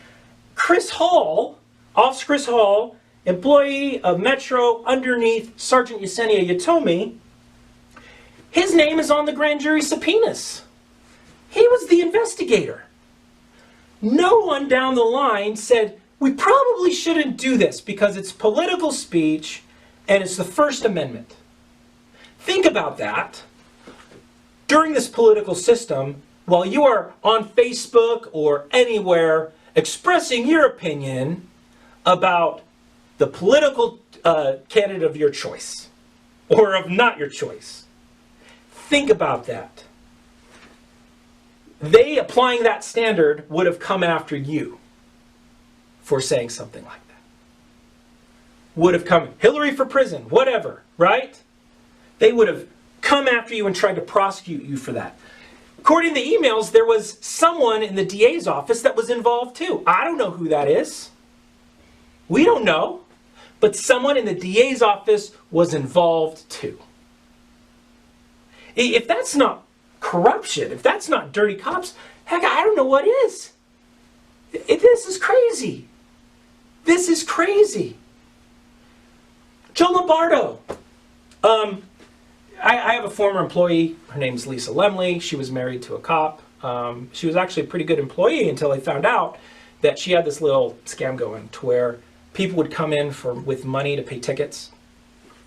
Chris Hall, Officer Chris Hall, employee of Metro underneath Sergeant Yesenia Yatomi, his name is on the grand jury subpoenas. He was the investigator. No one down the line said, we probably shouldn't do this because it's political speech and it's the First Amendment. Think about that. During this political system, while you are on Facebook or anywhere expressing your opinion about the political candidate of your choice or of not your choice, think about that. They, applying that standard, would have come after you for saying something like that. Would have come, Hillary for prison, whatever, right? They would have come after you and tried to prosecute you for that. According to the emails, there was someone in the DA's office that was involved too. I don't know who that is. We don't know. But someone in the DA's office was involved too. If that's not corruption, if that's not dirty cops, heck, I don't know what is. This is crazy. This is crazy. Joe Lombardo. I have a former employee. Her name's Lisa Lemley. She was married to a cop. She was actually a pretty good employee until I found out that she had this little scam going to where people would come in with money to pay tickets,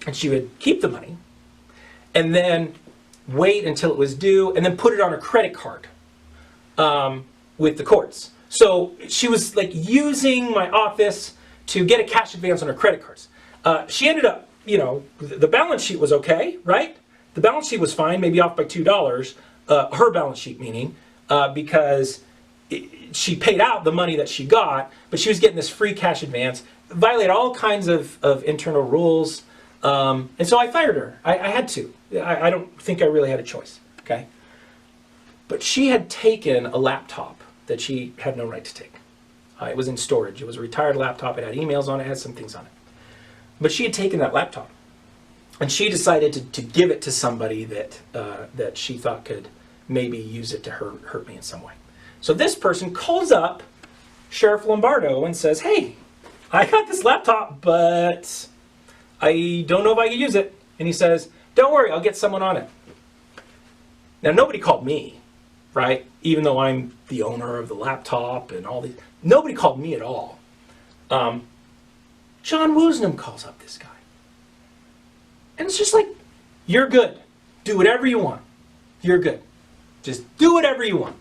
and she would keep the money and then wait until it was due and then put it on her credit card with the courts. So she was like using my office to get a cash advance on her credit cards. She ended up, you know, the balance sheet was okay, right? The balance sheet was fine, maybe off by $2, her balance sheet meaning, because she paid out the money that she got, but she was getting this free cash advance, violated all kinds of internal rules, and so I fired her. I had to. I don't think I really had a choice, okay? But she had taken a laptop that she had no right to take. It was in storage. It was a retired laptop. It had emails on it. It had some things on it. But she had taken that laptop, and she decided to give it to somebody that she thought could maybe use it to hurt me in some way. So this person calls up Sheriff Lombardo and says, hey, I got this laptop, but I don't know if I can use it. And he says, don't worry, I'll get someone on it. Now, nobody called me, right? Even though I'm the owner of the laptop and all these. Nobody called me at all. John Woosnam calls up this guy. And it's just like, you're good. Do whatever you want. You're good. Just do whatever you want.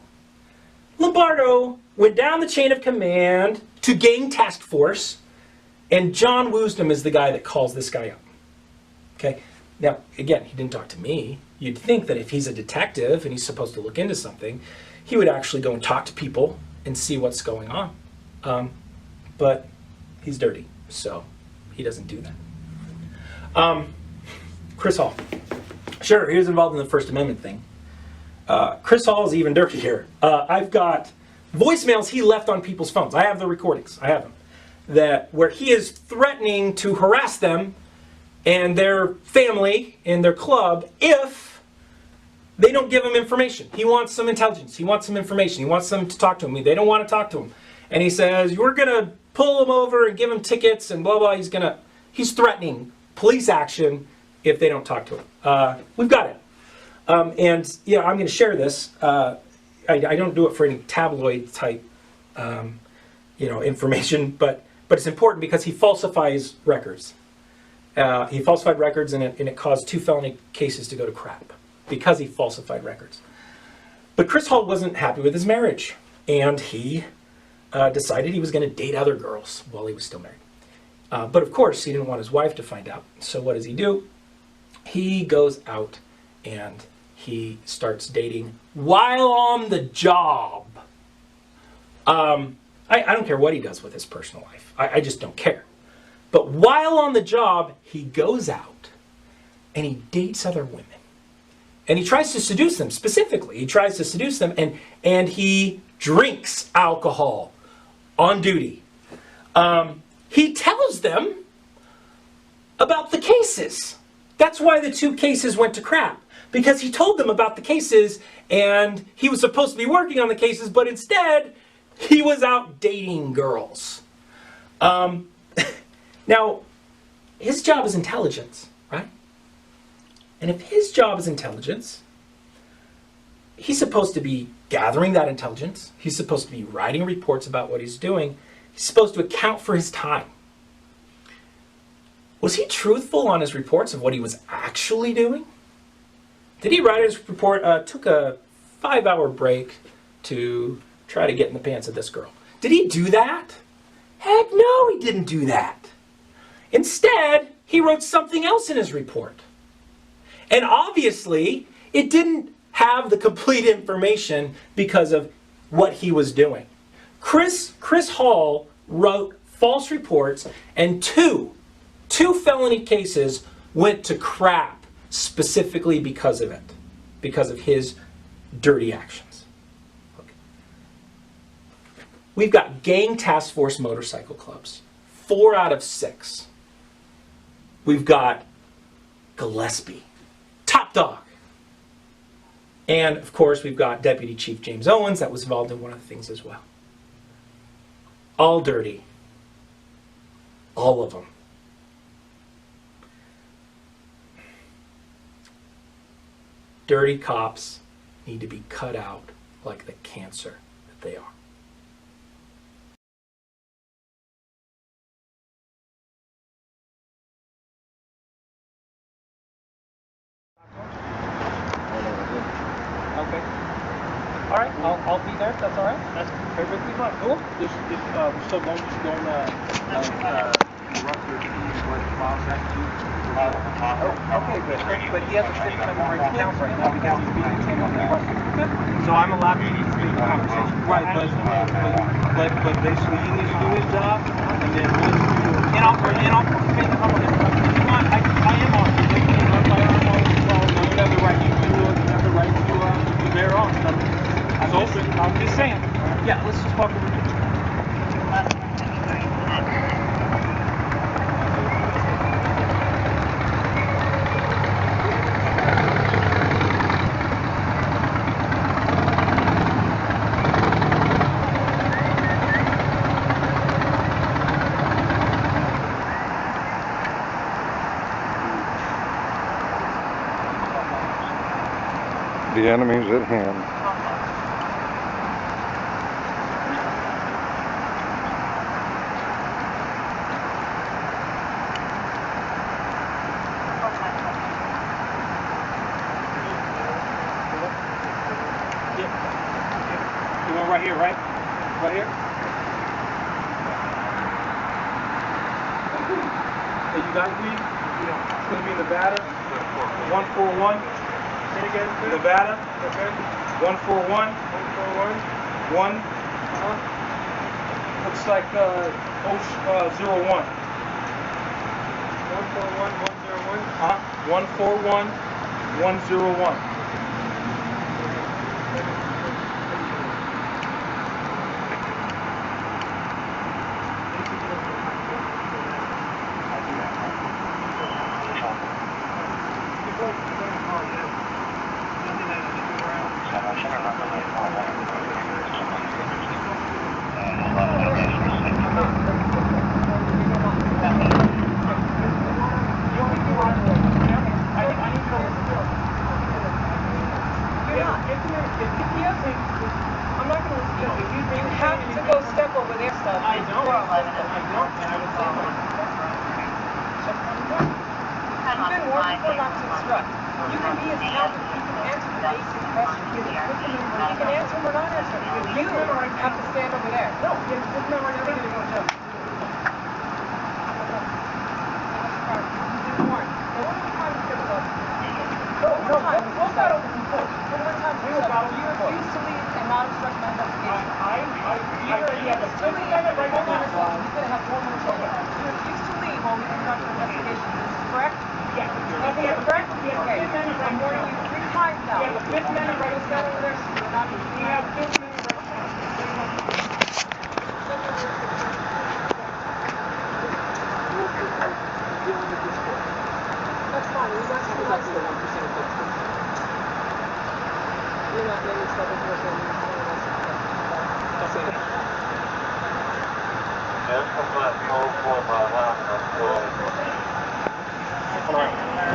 Lombardo went down the chain of command to Gang Task Force, and John Woosnam is the guy that calls this guy up. Okay? Now, again, he didn't talk to me. You'd think that if he's a detective and he's supposed to look into something, he would actually go and talk to people and see what's going on. But he's dirty, so he doesn't do that. Chris Hall. Sure, he was involved in the First Amendment thing. Chris Hall is even dirtier. I've got voicemails he left on people's phones. I have the recordings. I have them. Where he is threatening to harass them and their family and their club if they don't give him information. He wants some intelligence. He wants some information. He wants them to talk to him. They don't want to talk to him. And he says, we're going to pull him over and give him tickets and blah, blah. He's threatening police action if they don't talk to him. We've got it. And yeah, I'm going to share this. I don't do it for any tabloid type, information, but it's important because he falsifies records. He falsified records, and it caused 2 felony cases to go to crap because he falsified records. But Chris Hall wasn't happy with his marriage, and he decided he was going to date other girls while he was still married. But of course, he didn't want his wife to find out. So what does he do? He goes out and he starts dating while on the job. I don't care what he does with his personal life. I just don't care. But while on the job, he goes out and he dates other women. And he tries to seduce them, specifically. He tries to seduce them, and he drinks alcohol on duty. He tells them about the cases. That's why the 2 cases went to crap. Because he told them about the cases, and he was supposed to be working on the cases, but instead, he was out dating girls. Now, his job is intelligence, right? And if his job is intelligence, he's supposed to be gathering that intelligence. He's supposed to be writing reports about what he's doing. He's supposed to account for his time. Was he truthful on his reports of what he was actually doing? Did he write his report, took a 5-hour break to try to get in the pants of this girl? Did he do that? Heck no, he didn't do that. Instead, he wrote something else in his report. And obviously, it didn't have the complete information because of what he was doing. Chris Hall wrote false reports, and two felony cases went to crap specifically because of it, because of his dirty actions. Okay. We've got gang task force motorcycle clubs, 4 out of 6. We've got Gillespie, top dog. And of course, we've got Deputy Chief James Owens that was involved in one of the things as well. All dirty. All of them. Dirty cops need to be cut out like the cancer that they are. Okay. All right, I'll be there. That's all right. That's perfectly fine. Cool. We're still going okay, good. But he has a 6-member right count right now because he's being detained on the Russell. So I'm allowed to use the conversation. Right, but basically he needs to do his job, and then and I'll participate in the conversation. I am on. You have the right. You have the right to bear on. So I'm just saying. Yeah, let's just walk over here. The enemy's at hand. You want right here, right? Right here? Hey, you guys leave? It's going to be Nevada. 141. Say it again. Nevada. Okay. 141. 141. 1. Looks like 01. 141. 101. 141. 101.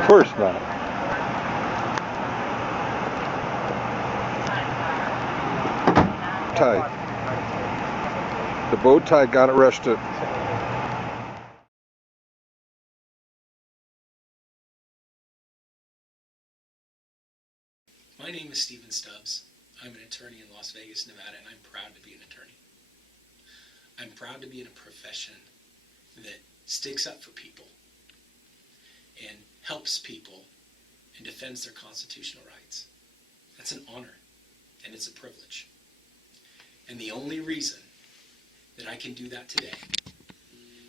Of course not. Tie. The bow tie got arrested. My name is Stephen Stubbs. I'm an attorney in Las Vegas, Nevada, and I'm proud to be an attorney. I'm proud to be in a profession that sticks up for people and helps people and defends their constitutional rights. That's an honor, and it's a privilege. And the only reason that I can do that today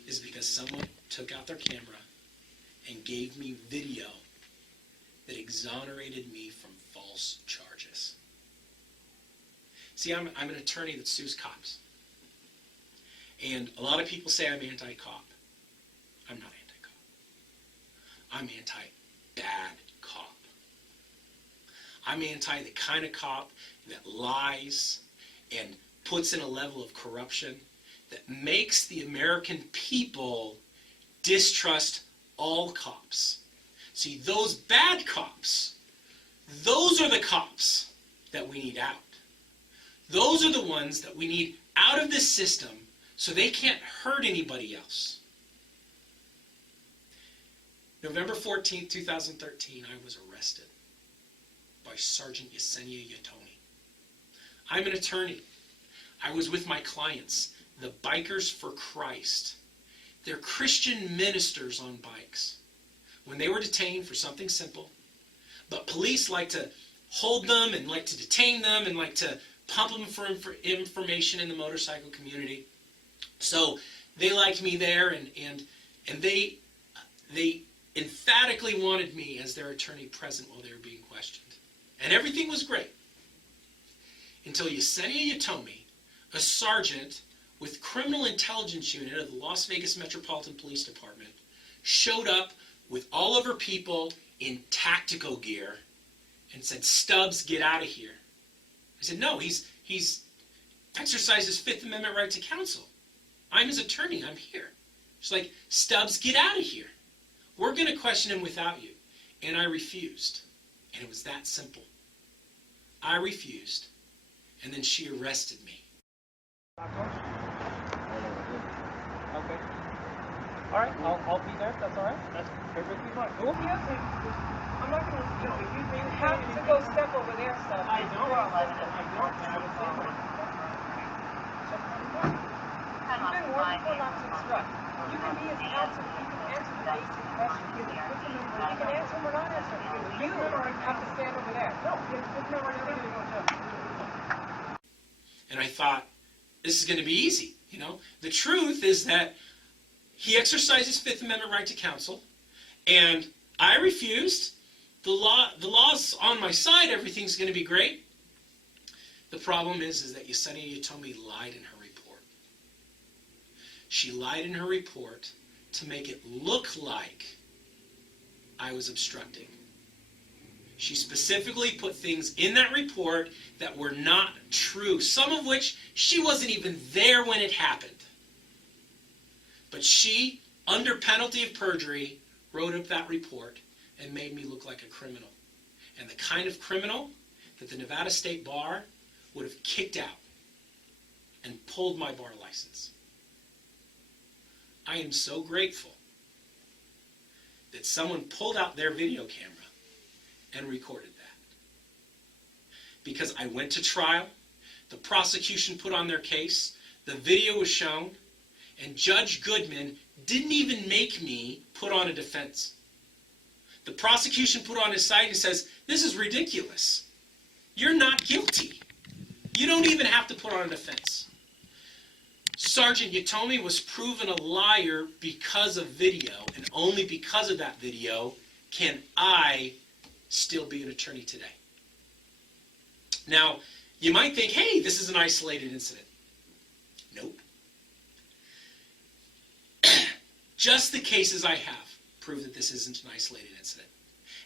is because someone took out their camera and gave me video that exonerated me from false charges. See, I'm an attorney that sues cops. And a lot of people say I'm anti-cop. I'm not anti-cop. I'm anti-bad cop. I'm anti the kind of cop that lies and puts in a level of corruption that makes the American people distrust all cops. See, those bad cops, those are the cops that we need out. Those are the ones that we need out of this system so they can't hurt anybody else. November 14th, 2013, I was arrested by Sergeant Yesenia Yatomi. I'm an attorney. I was with my clients, the Bikers for Christ. They're Christian ministers on bikes. When they were detained for something simple, but police like to hold them and like to detain them and like to pump them for information in the motorcycle community. So they liked me there, and they emphatically wanted me as their attorney present while they were being questioned. And everything was great until Yesenia Yatomi, a sergeant with Criminal Intelligence Unit of the Las Vegas Metropolitan Police Department, showed up with all of her people in tactical gear and said, "Stubbs, get out of here." I said, "No, he's exercised his Fifth Amendment right to counsel. I'm his attorney, I'm here." She's like, "Stubbs, get out of here. We're going to question him without you." And I refused. And it was that simple. I refused. And then she arrested me. Okay. All right, I'll be there if that's all right. That's perfectly fine. Cool. I'm not going to, you have to go step over there, Stubbs. I don't. You've been warned before not to obstruct. You can be his counsel. You can answer the basic questions. You can answer them or not answer them. You have to stand over there. No, And I thought, this is going to be easy. You know, the truth is that he exercised his Fifth Amendment right to counsel, and I refused. The law's on my side. Everything's going to be great. The problem is that Yesenia Yatomi lied in her report. She lied in her report to make it look like I was obstructing. She specifically put things in that report that were not true, some of which she wasn't even there when it happened. But she, under penalty of perjury, wrote up that report and made me look like a criminal. And the kind of criminal that the Nevada State Bar would have kicked out and pulled my bar license. I am so grateful that someone pulled out their video camera and recorded that. Because I went to trial, the prosecution put on their case, the video was shown, and Judge Goodman didn't even make me put on a defense. The prosecution put on his side and says, "This is ridiculous. You're not guilty. You don't even have to put on a defense." Sergeant Yatomi was proven a liar because of video, and only because of that video can I still be an attorney today. Now, you might think, hey, this is an isolated incident. Nope. Just the cases I have prove that this isn't an isolated incident.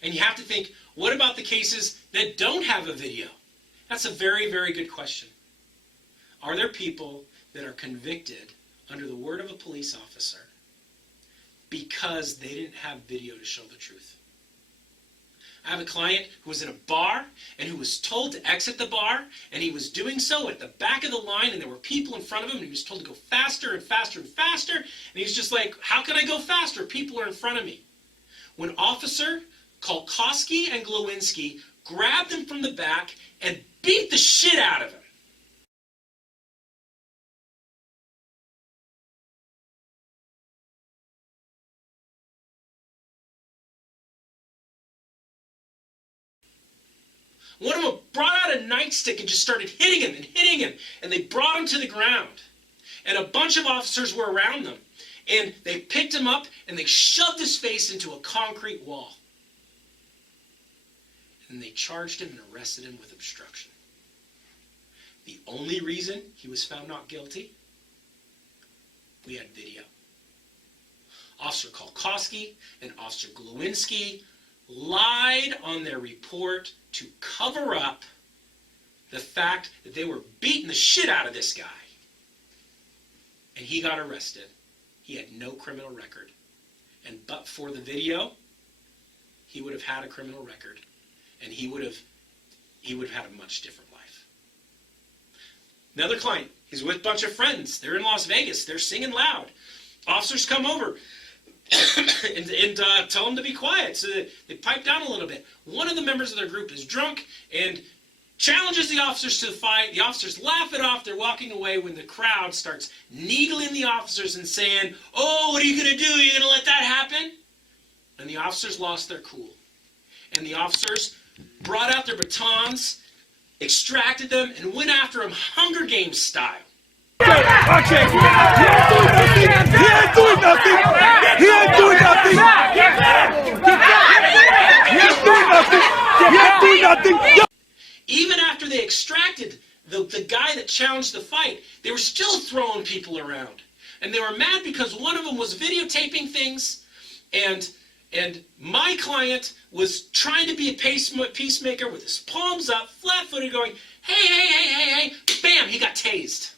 And you have to think, what about the cases that don't have a video? That's a very, very good question. Are there people that are convicted under the word of a police officer because they didn't have video to show the truth? I have a client who was in a bar and who was told to exit the bar, and he was doing so at the back of the line, and there were people in front of him, and he was told to go faster and faster and faster, and he was just like, how can I go faster? People are in front of me. When Officer Kolkowski and Glowinski grabbed him from the back and beat the shit out of him. One of them brought out a nightstick and just started hitting him, and they brought him to the ground. And a bunch of officers were around them, and they picked him up and they shoved his face into a concrete wall. And they charged him and arrested him with obstruction. The only reason he was found not guilty, we had video. Officer Kolkowski and Officer Glowinski lied on their report to cover up the fact that they were beating the shit out of this guy. And he got arrested. He had no criminal record. And but for the video, he would have had a criminal record. And he would have had a much different life. Another client, he's with a bunch of friends. They're in Las Vegas. They're singing loud. Officers come over and tell them to be quiet. So they pipe down a little bit. One of the members of their group is drunk and challenges the officers to the fight. The officers laugh it off. They're walking away when the crowd starts needling the officers and saying, oh, what are you going to do? Are you going to let that happen? And the officers lost their cool. And the officers brought out their batons, extracted them, and went after them Hunger Games style. Okay. He ain't doing nothing. He ain't doing nothing. He ain't doing nothing. He ain't doing nothing. Even after they extracted the guy that challenged the fight, they were still throwing people around. And they were mad because one of them was videotaping things, and my client was trying to be a peacemaker with his palms up, flat-footed, going, hey, hey, hey, hey, hey. Bam, he got tased.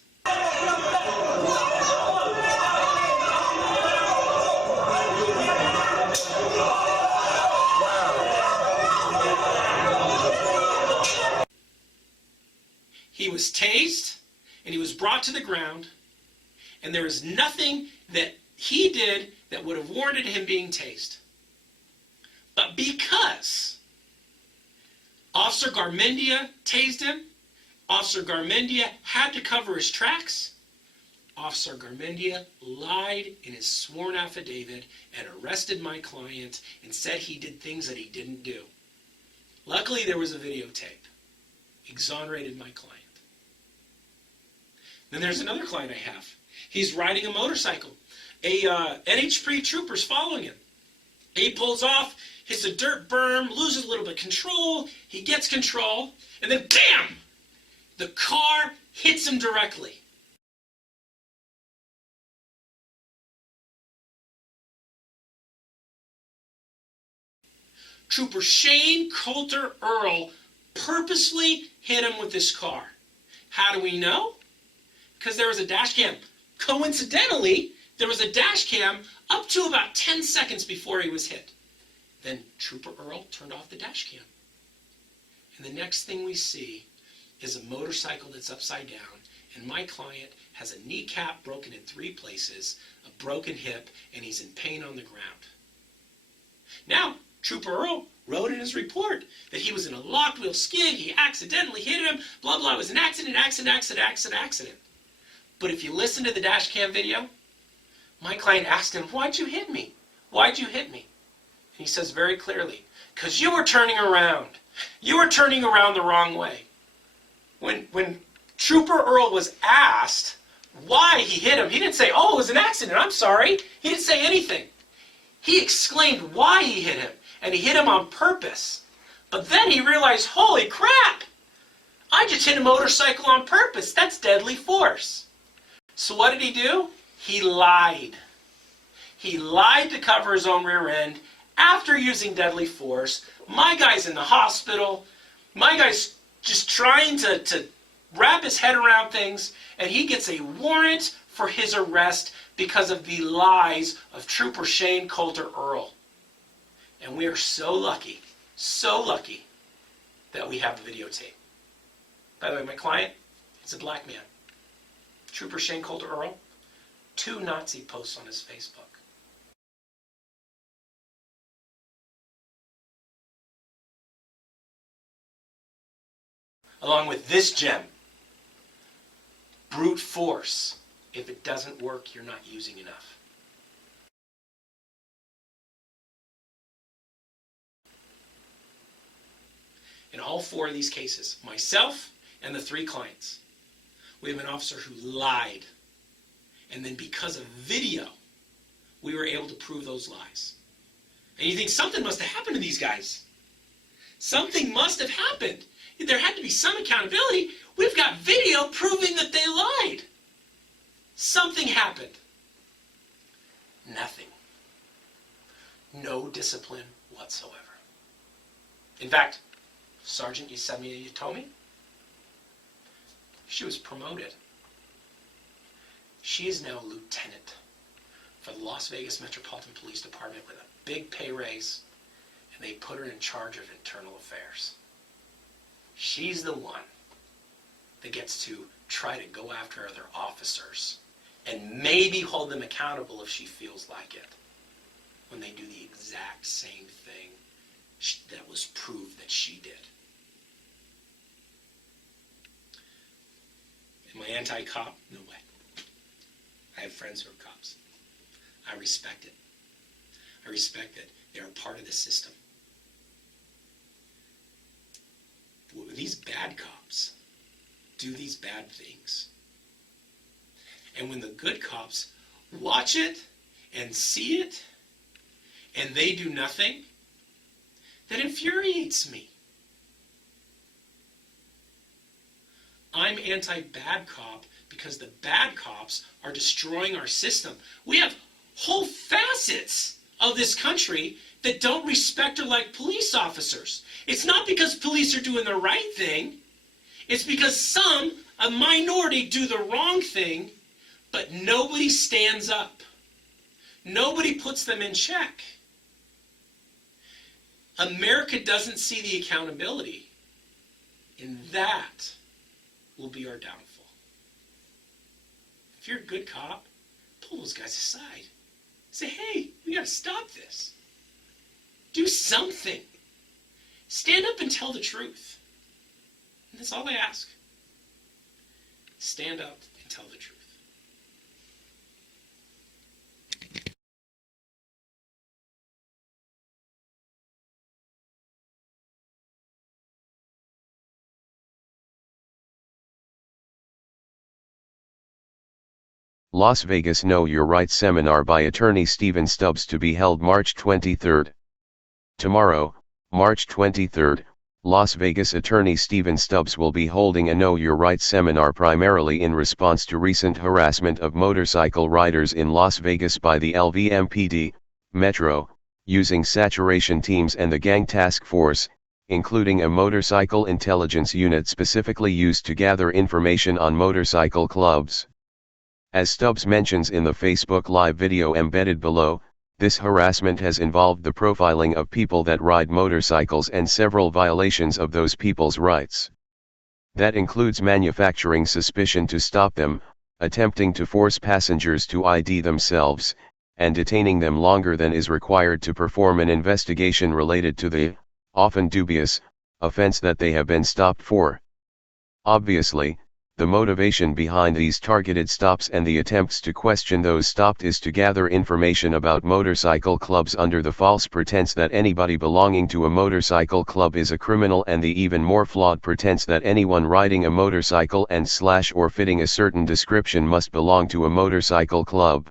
He was tased, and he was brought to the ground, and there is nothing that he did that would have warranted him being tased. But because Officer Garmendia tased him, Officer Garmendia had to cover his tracks, Officer Garmendia lied in his sworn affidavit and arrested my client and said he did things that he didn't do. Luckily, there was a videotape. Exonerated my client. Then there's another client I have. He's riding a motorcycle. A NHP trooper's following him. He pulls off, hits a dirt berm, loses a little bit of control. He gets control, and then bam! The car hits him directly. Trooper Shane Coulter Earl purposely hit him with this car. How do we know? Because there was a dash cam. Coincidentally, there was a dash cam up to about 10 seconds before he was hit. Then Trooper Earl turned off the dash cam. And the next thing we see is a motorcycle that's upside down, and my client has a kneecap broken in 3 places, a broken hip, and he's in pain on the ground. Now, Trooper Earl wrote in his report that he was in a locked wheel skid, he accidentally hit him, blah, blah, it was an accident. But if you listen to the dash cam video, my client asked him, why'd you hit me? Why'd you hit me? And he says very clearly, because you were turning around. You were turning around the wrong way. When Trooper Earl was asked why he hit him, he didn't say, oh, it was an accident, I'm sorry. He didn't say anything. He exclaimed why he hit him, and he hit him on purpose. But then he realized, holy crap, I just hit a motorcycle on purpose. That's deadly force. So what did he do? He lied. He lied to cover his own rear end after using deadly force. My guy's in the hospital. My guy's just trying to wrap his head around things, and he gets a warrant for his arrest because of the lies of Trooper Shane Coulter Earl. And we are so lucky that we have the videotape. By the way, my client is a black man. Trooper Shane Coulter Earl, 2 Nazi posts on his Facebook. Along with this gem, brute force. If it doesn't work, you're not using enough. In all 4 of these cases, myself and the 3 clients, we have an officer who lied. And then because of video, we were able to prove those lies. And you think something must have happened to these guys. Something must have happened. There had to be some accountability. We've got video proving that they lied. Something happened. Nothing. No discipline whatsoever. In fact, Sergeant Yasemiya Yatomi, she was promoted. She is now a lieutenant for the Las Vegas Metropolitan Police Department with a big pay raise, and they put her in charge of internal affairs. She's the one that gets to try to go after other officers and maybe hold them accountable if she feels like it, when they do the exact same thing that was proved that she did. Am I anti-cop? No way. I have friends who are cops. I respect it. I respect that they're a part of the system. These bad cops do these bad things. And when the good cops watch it and see it, and they do nothing, that infuriates me. I'm anti-bad cop because the bad cops are destroying our system. We have whole facets of this country that don't respect or like police officers. It's not because police are doing the right thing. It's because a minority, do the wrong thing, but nobody stands up. Nobody puts them in check. America doesn't see the accountability, and that will be our downfall. If you're a good cop, pull those guys aside. Say, hey, we got to stop this. Do something. Stand up and tell the truth. And that's all I ask. Stand up and tell the truth. Las Vegas Know Your Rights seminar by attorney Stephen Stubbs to be held March 23. Tomorrow, March 23, Las Vegas attorney Stephen Stubbs will be holding a Know Your Rights seminar primarily in response to recent harassment of motorcycle riders in Las Vegas by the LVMPD, Metro, using saturation teams and the gang task force, including a motorcycle intelligence unit specifically used to gather information on motorcycle clubs. As Stubbs mentions in the Facebook Live video embedded below, this harassment has involved the profiling of people that ride motorcycles and several violations of those people's rights. That includes manufacturing suspicion to stop them, attempting to force passengers to ID themselves, and detaining them longer than is required to perform an investigation related to the, often dubious, offense that they have been stopped for. Obviously, the motivation behind these targeted stops and the attempts to question those stopped is to gather information about motorcycle clubs under the false pretense that anybody belonging to a motorcycle club is a criminal, and the even more flawed pretense that anyone riding a motorcycle or fitting a certain description must belong to a motorcycle club.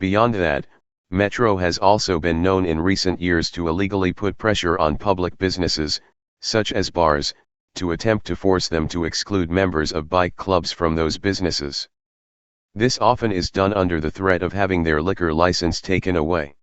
Beyond that, Metro has also been known in recent years to illegally put pressure on public businesses, such as bars, to attempt to force them to exclude members of bike clubs from those businesses. This often is done under the threat of having their liquor license taken away.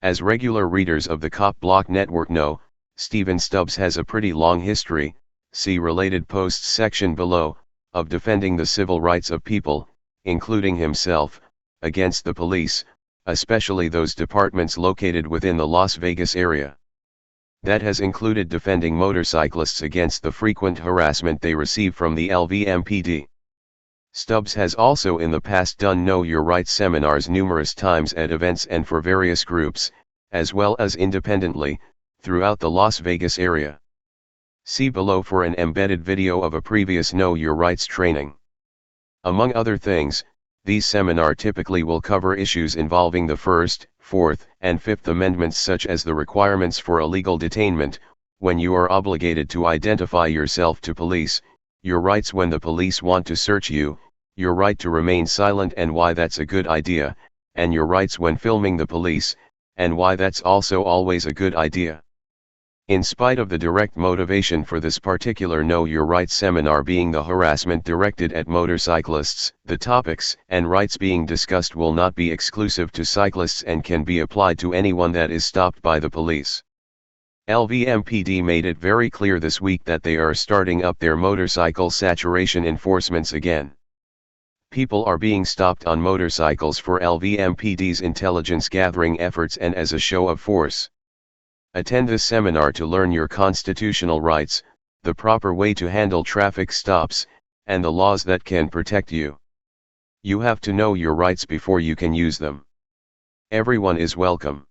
As regular readers of the COPBLOCK network know, Stephen Stubbs has a pretty long history, See related posts section below, of defending the civil rights of people, including himself, against the police, especially those departments located within the Las Vegas area. That has included defending motorcyclists against the frequent harassment they receive from the LVMPD. Stubbs has also in the past done Know Your Rights seminars numerous times at events and for various groups, as well as independently, throughout the Las Vegas area. See below for an embedded video of a previous Know Your Rights training. Among other things, these seminars typically will cover issues involving the First, Fourth, and Fifth Amendments, such as the requirements for illegal detainment, when you are obligated to identify yourself to police, your rights when the police want to search you, your right to remain silent and why that's a good idea, and your rights when filming the police, and why that's also always a good idea. In spite of the direct motivation for this particular Know Your Rights seminar being the harassment directed at motorcyclists, the topics and rights being discussed will not be exclusive to cyclists and can be applied to anyone that is stopped by the police. LVMPD made it very clear this week that they are starting up their motorcycle saturation enforcements again. People are being stopped on motorcycles for LVMPD's intelligence gathering efforts and as a show of force. Attend this seminar to learn your constitutional rights, the proper way to handle traffic stops, and the laws that can protect you. You have to know your rights before you can use them. Everyone is welcome.